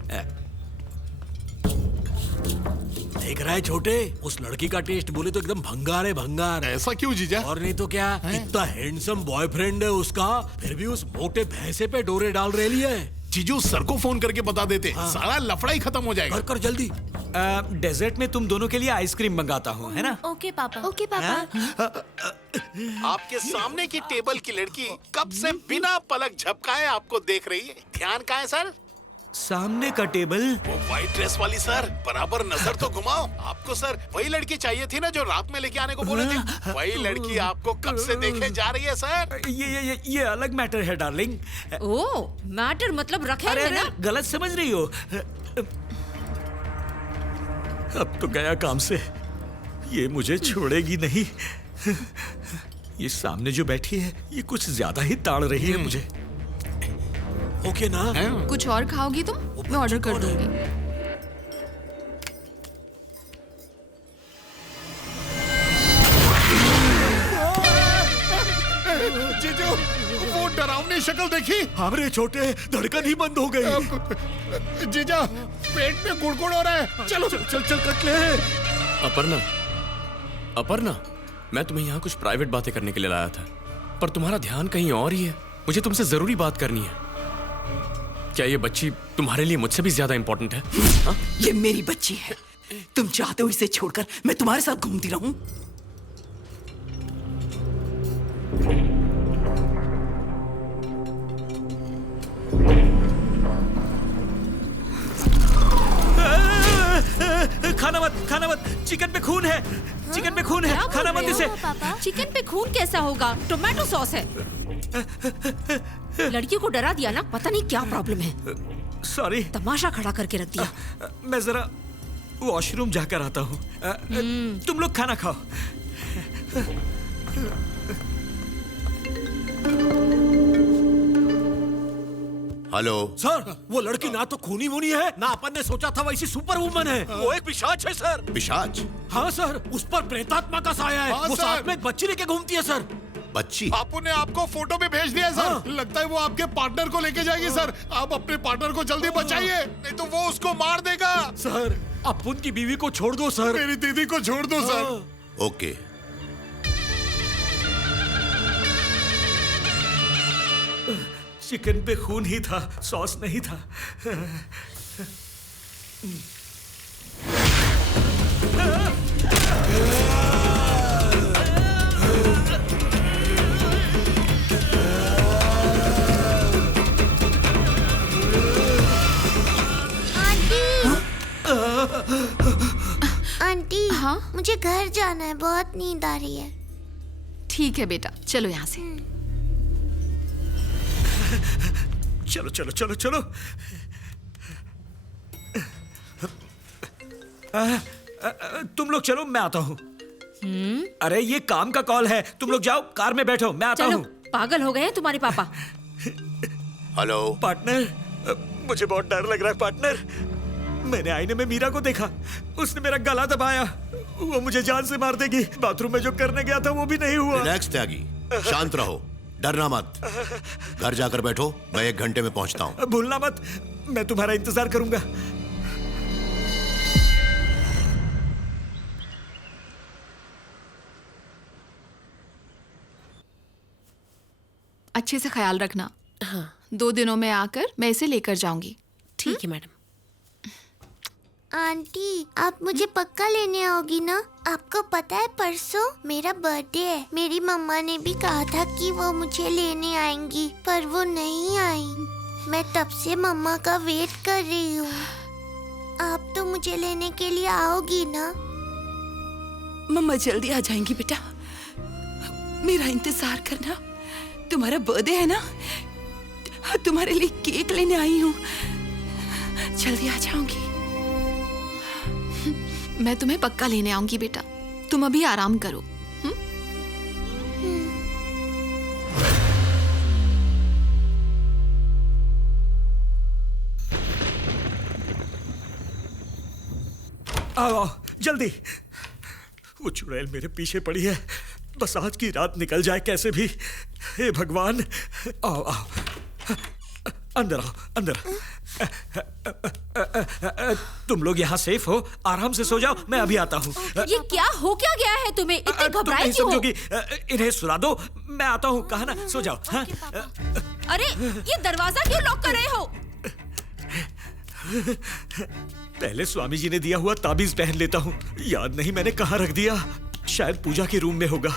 देख रहा है छोटे, उस लड़की का टेस्ट बोले तो एकदम भंगार है, भंगार। ऐसा क्यों जीजा? और नहीं तो क्या, इतना हैंडसम बॉयफ्रेंड है उसका, फिर भी उस मोटे भैंसे पे डोरे डाल रही है। जीजू सर को फोन करके बता देते, सारा लफड़ा ही खत्म हो जाएगा। कर जल्दी। डेजर्ट में तुम दोनों के लिए आइसक्रीम मंगाता हूँ, है ना? ओके पापा। ओके पापा। आपके सामने की टेबल की लड़की कब से बिना पलक झपकाए आपको देख रही है। ध्यान कहाँ है सर? सामने का टेबल। वो व्हाइट ड्रेस वाली सर, बराबर नजर तो घुमाओ। आपको सर वही लड़की चाहिए थी ना जो रात में लेके आने को बोले थे। वही लड़की आपको कब से देखे जा रही है सर। ये अलग मैटर है डार्लिंग। ओ, मैटर मतलब रखेंगे ना? गलत समझ रही हो। अब तो गया काम से, ये मुझे छोड़ेगी नहीं। ये सामने जो बैठी है ये कुछ ज्यादा ही ताड़ रही है मुझे। ओके ना? कुछ और खाओगी तुम? मैं ऑर्डर कर दूंगी। जीजू वो डरावनी शक्ल देखी? हमरे छोटे, धड़कन ही बंद हो गई। जीजा पेट में गुड़गुड़ हो रहा है। चलो चल कट ले। अपर्णा, मैं तुम्हें यहाँ कुछ प्राइवेट बातें करने के लिए लाया था, पर तुम्हारा ध्यान कहीं और ही है। मुझे तुमसे जरूरी बात करनी है। क्या ये बच्ची तुम्हारे लिए मुझसे भी ज्यादा इंपॉर्टेंट है? हा? ये मेरी बच्ची है। तुम चाहते हो इसे छोड़कर मैं तुम्हारे साथ घूमती रहूं? खाना मत, चिकन पे खून है, चिकन पे खून है, खाना मत इसे। चिकन पे खून कैसा होगा? टोमेटो सॉस है। लड़की को डरा दिया ना, पता नहीं क्या प्रॉब्लम है। सॉरी। तमाशा खड़ा करके रख दिया। मैं जरा वॉशरूम जाकर आता हूँ। तुम लोग खाना खाओ। हेलो सर, वो लड़की ना तो खूनी वूनी है, ना अपन ने सोचा था वैसी सुपर वुमन है। वो एक पिशाच है सर। पिशाच? हाँ सर, उस पर प्रेतात्मा का साया है। वो साथ में एक बच्ची लेके घूमती है सर। बच्ची? बापू ने आपको फोटो भी भेज दिया सर। हाँ। लगता है वो आपके पार्टनर को लेके जाएगी सर। आप अपने पार्टनर को जल्दी बचाइए, नहीं तो वो उसको मार देगा। सर, अपुन की बीवी को छोड़ दो सर। मेरी दीदी को छोड़ दो सर। ओके। चिकन पे खून ही था, सॉस नहीं था। आंटी, हाँ? मुझे घर जाना है, बहुत नींद आ रही है। ठीक है बेटा, चलो यहाँ से। चलो चलो चलो चलो। तुम लोग चलो, मैं आता हूँ। अरे ये काम का कॉल है, तुम लोग जाओ, कार में बैठो, मैं आता हूँ। पागल हो गए हैं तुम्हारे पापा। हेलो पार्टनर, मुझे बहुत डर लग रहा है पार्टनर। मैंने आईने में मीरा को देखा, उसने मेरा गला दबाया। वो मुझे जान से मार देगी। बाथरूम में जो करने गया था वो भी नहीं हुआ। रिलैक्स त्यागी, शांत रहो, डरना मत। घर जाकर बैठो, मैं 1 घंटे में पहुंचता हूँ। भूलना मत, मैं तुम्हारा इंतजार करूंगा। अच्छे से ख्याल रखना। हाँ। 2 दिनों में आकर मैं इसे लेकर जाऊंगी। ठीक है मैडम। आंटी, आप मुझे पक्का लेने आओगी ना? आपको पता है परसों मेरा बर्थडे है। मेरी मम्मा ने भी कहा था कि वो मुझे लेने आएंगी, पर वो नहीं आई। मैं तब से मम्मा का वेट कर रही हूँ। आप तो मुझे लेने के लिए आओगी ना? मम्मा जल्दी आ जाएंगी बेटा, मेरा इंतजार करना। तुम्हारा बर्थडे है ना, तुम्हारे लिए केक लेने आई हूँ, जल्दी आ जाऊंगी। मैं तुम्हें पक्का लेने आऊंगी बेटा। तुम अभी आराम करो। आओ जल्दी। वो चुड़ैल मेरे पीछे पड़ी है, बस आज की रात निकल जाए कैसे भी। हे भगवान, आओ आओ, अंदर आओ अंदर। तुम लोग यहाँ सेफ हो, आराम से सो जाओ, मैं अभी आता हूँ। ये क्या हो क्या गया है तुम्हें? इतने घबराए क्यों हो? समझोगी, इन्हें सुला दो, मैं आता हूँ। कहा ना, सो जाओ। हाँ? अरे ये दरवाजा क्यों लॉक कर रहे हो? पहले स्वामी जी ने दिया हुआ ताबीज पहन लेता हूँ। याद नहीं मैंने कहाँ रख दिया, शायद पूजा के रूम में होगा।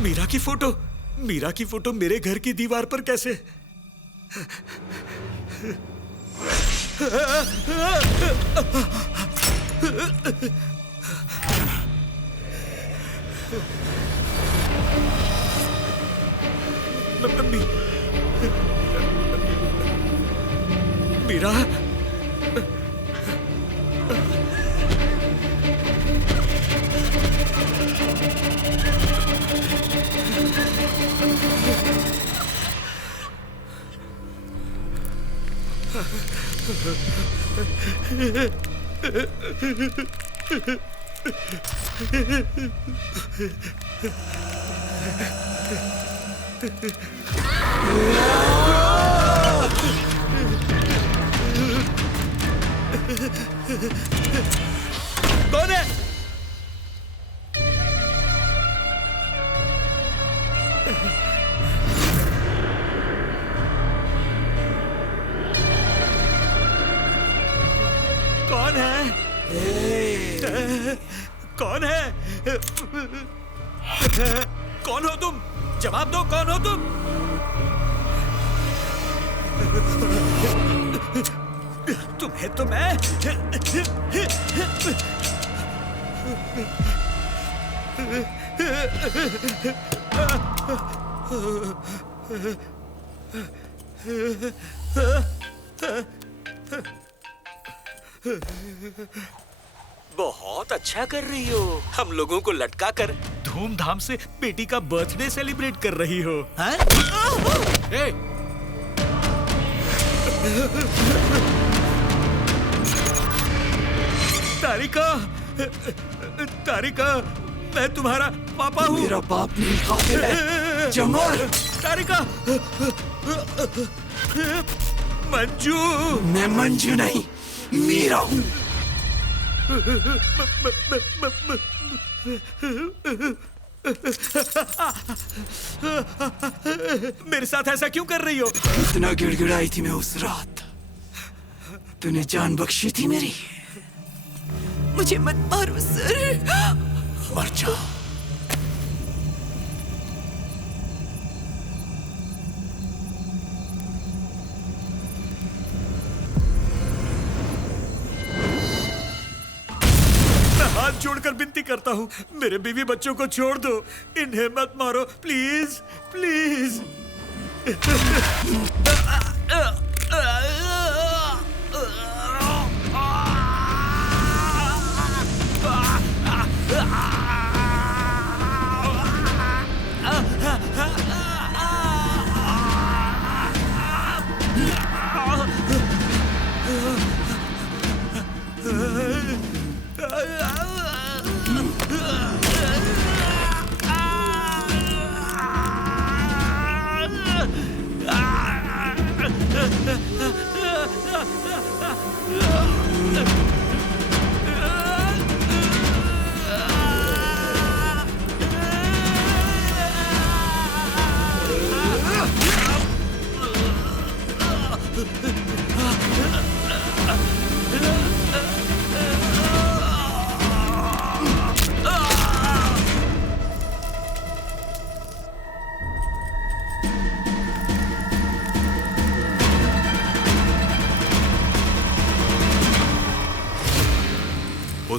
मीरा की फोटो, मीरा की फोटो मेरे घर की दीवार पर कैसे? मीरा, कौन है? कौन है? कौन है? कौन हो तुम? जवाब दो, कौन हो तुम? तुम्हें तो मैं बहुत अच्छा कर रही हो। हम लोगों को लटका कर धूमधाम से बेटी का बर्थडे सेलिब्रेट कर रही हो। हाँ? तारिका, तारिका, मैं तुम्हारा पापा हूँ। मेरा बाप नहीं, कातिल है। जमाल। तारिका, मंजू। मैं मंजू नहीं, मीरा हूँ। मेरे साथ ऐसा क्यों कर रही हो? इतना गिड़गिड़ाई थी मैं उस रात, तूने जान बख्शी थी मेरी। मुझे मत मारो सर। मर जा। हाथ जोड़कर विनती करता हूँ, मेरे बीवी बच्चों को छोड़ दो, इन्हें मत मारो, प्लीज प्लीज।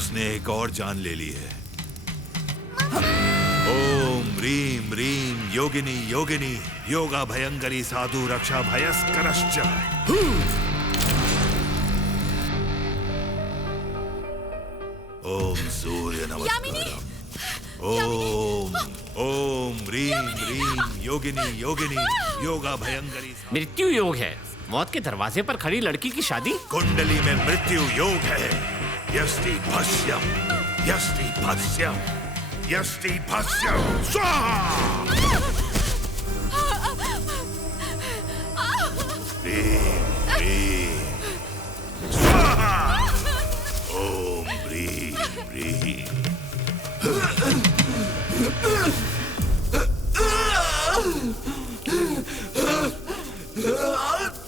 उसने एक और जान ले ली है। ओम ह्रीम ह्रीम योगिनी योगिनी योगा भयंकरी साधु रक्षा भयस्करश्च। ओम सूर्य नमस्कारम। ओम ह्रीम ह्रीम योगिनी योगिनी योगा भयंकरी। मृत्यु योग है। मौत के दरवाजे पर खड़ी लड़की की शादी। कुंडली में मृत्यु योग है। यस्ति भस्यम यस्ति भस्यम यस्ति भस्यम स्वाहा। ह्रीम ह्रीम स्वाहा। ओम ह्रीम ह्रीम।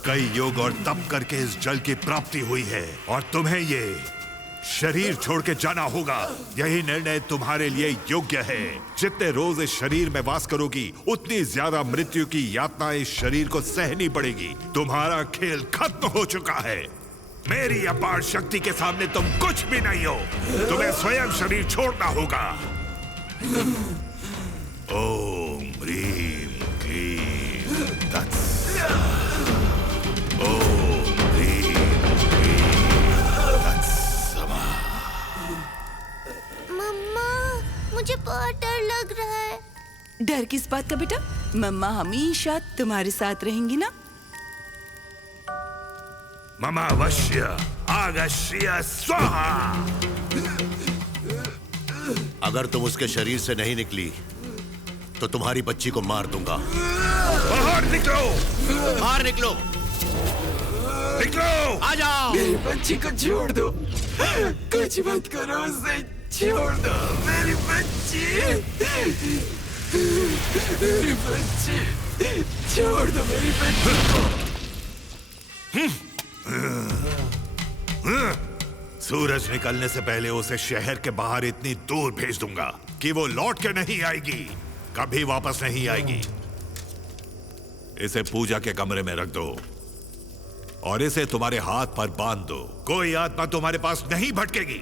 कई योग और तप करके इस जल की प्राप्ति हुई है और तुम्हें ये शरीर छोड़ के जाना होगा। यही निर्णय तुम्हारे लिए योग्य है। जितने रोज इस शरीर में वास करोगी उतनी ज्यादा मृत्यु की यातना इस शरीर को सहनी पड़ेगी। तुम्हारा खेल खत्म हो चुका है। मेरी अपार शक्ति के सामने तुम कुछ भी नहीं हो। तुम्हें स्वयं शरीर छोड़ना होगा। ओम ह्रीम क्लीम तत्स। ओम ह्रीम क्लीम तत्समा। मम्मा, मुझे बहुत डर लग रहा है। डर किस बात का बेटा? मम्मा हमेशा तुम्हारे साथ रहेंगी ना। ममावश्य आगश्य स्वाहा। अगर तुम उसके शरीर से नहीं निकली तो तुम्हारी बच्ची को मार दूंगा। बाहर निकलो। बाहर निकलो। निकलो। आ जाओ। मेरी बच्ची को छोड़ दो। कुछ मत करो, उसे छोड़ दो। मेरी बच्ची, मेरी बच्ची, छोड़ दो मेरी बच्ची को। सूरज निकलने से पहले उसे शहर के बाहर इतनी दूर भेज दूंगा कि वो लौट के नहीं आएगी, कभी वापस नहीं आएगी। इसे पूजा के कमरे में रख दो और इसे तुम्हारे हाथ पर बांध दो। कोई आत्मा तुम्हारे पास नहीं भटकेगी।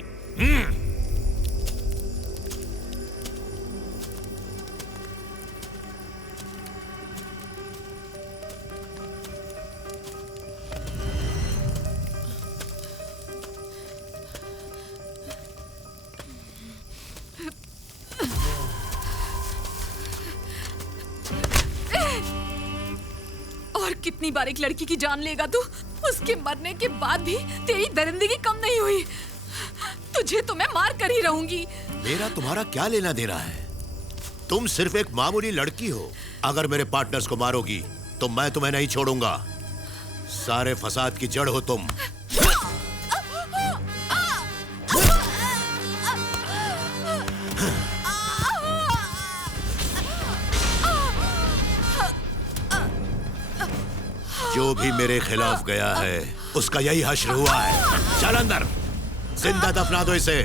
और कितनी बार एक लड़की की जान लेगा तू? उसके मरने के बाद भी तेरी दरिंदगी कम नहीं हुई। तुझे तो मैं मार कर ही रहूंगी। मेरा तुम्हारा क्या लेना देना है? तुम सिर्फ एक मामूली लड़की हो। अगर मेरे पार्टनर्स को मारोगी तो मैं तुम्हें नहीं छोड़ूंगा। सारे फसाद की जड़ हो तुम। जो भी मेरे खिलाफ गया है उसका यही हश्र हुआ है। चल अंदर, जिंदा दफना दो इसे।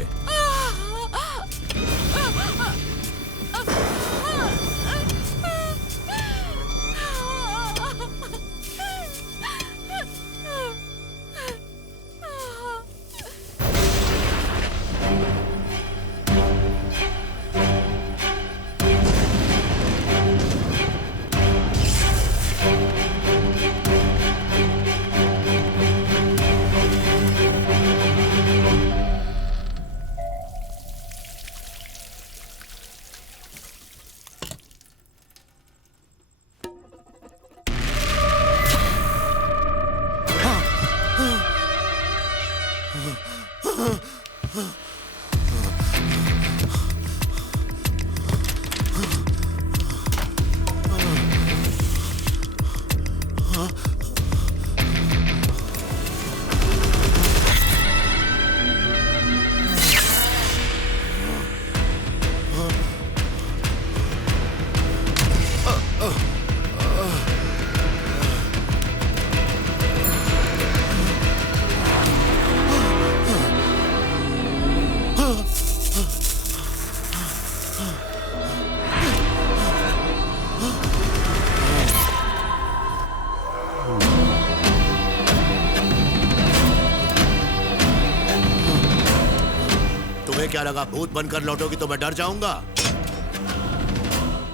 क्या लगा भूत बनकर लौटोगी तो मैं डर जाऊंगा?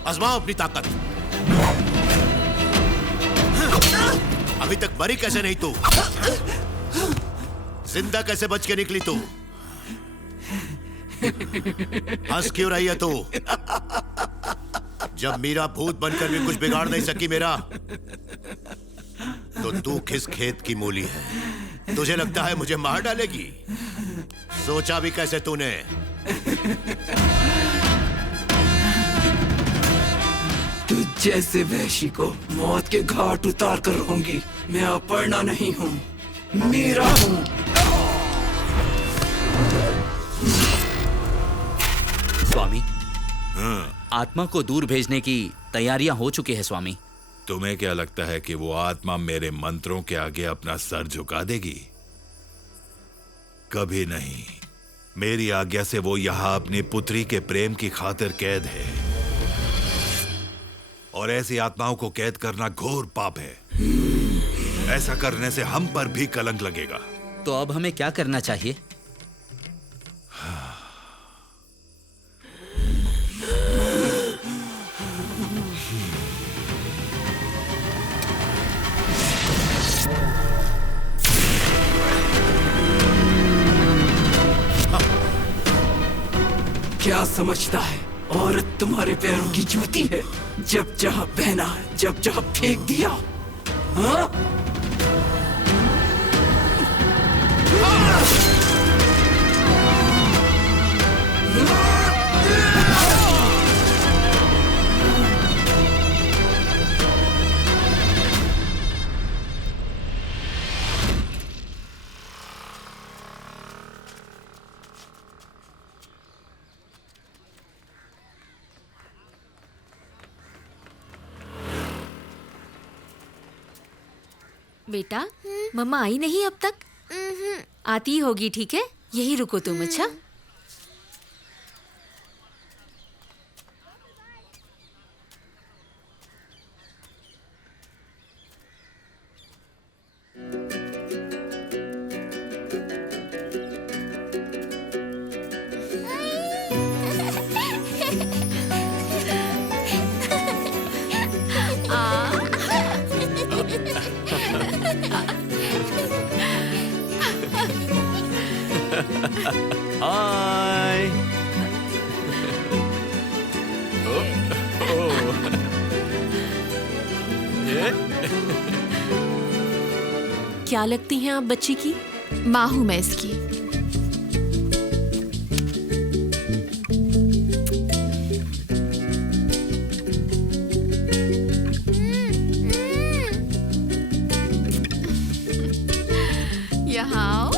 आजमाओ अपनी ताकत। अभी तक मरी कैसे नहीं तू? जिंदा कैसे बच के निकली तू? हंस क्यों रही है तू? जब मीरा भूत बनकर भी कुछ बिगाड़ नहीं सकी मेरा, तो तू किस खेत की मूली है? तुझे लगता है मुझे मार डालेगी? सोचा भी कैसे तूने? तू जैसे वहशी को मौत के घाट उतार कर रहूंगी। मैं अपर्णा नहीं हूँ, मीरा हूँ। स्वामी, आत्मा को दूर भेजने की तैयारियां हो चुकी है स्वामी। तुम्हें क्या लगता है कि वो आत्मा मेरे मंत्रों के आगे अपना सर झुका देगी? कभी नहीं। मेरी आज्ञा से वो यहां अपनी पुत्री के प्रेम की खातिर कैद है, और ऐसी आत्माओं को कैद करना घोर पाप है। ऐसा करने से हम पर भी कलंक लगेगा। तो अब हमें क्या करना चाहिए? क्या समझता है औरत तुम्हारे पैरों की जूती है? जब जहां पहना है, जब जहां फेंक दिया। हाँ? बेटा, मम्मा आई नहीं अब तक? आती होगी, ठीक है? यही रुको तुम। अच्छा, हाय। क्या लगती हैं आप बच्ची की? माँ हूं मैं इसकी। यहाँ आओ।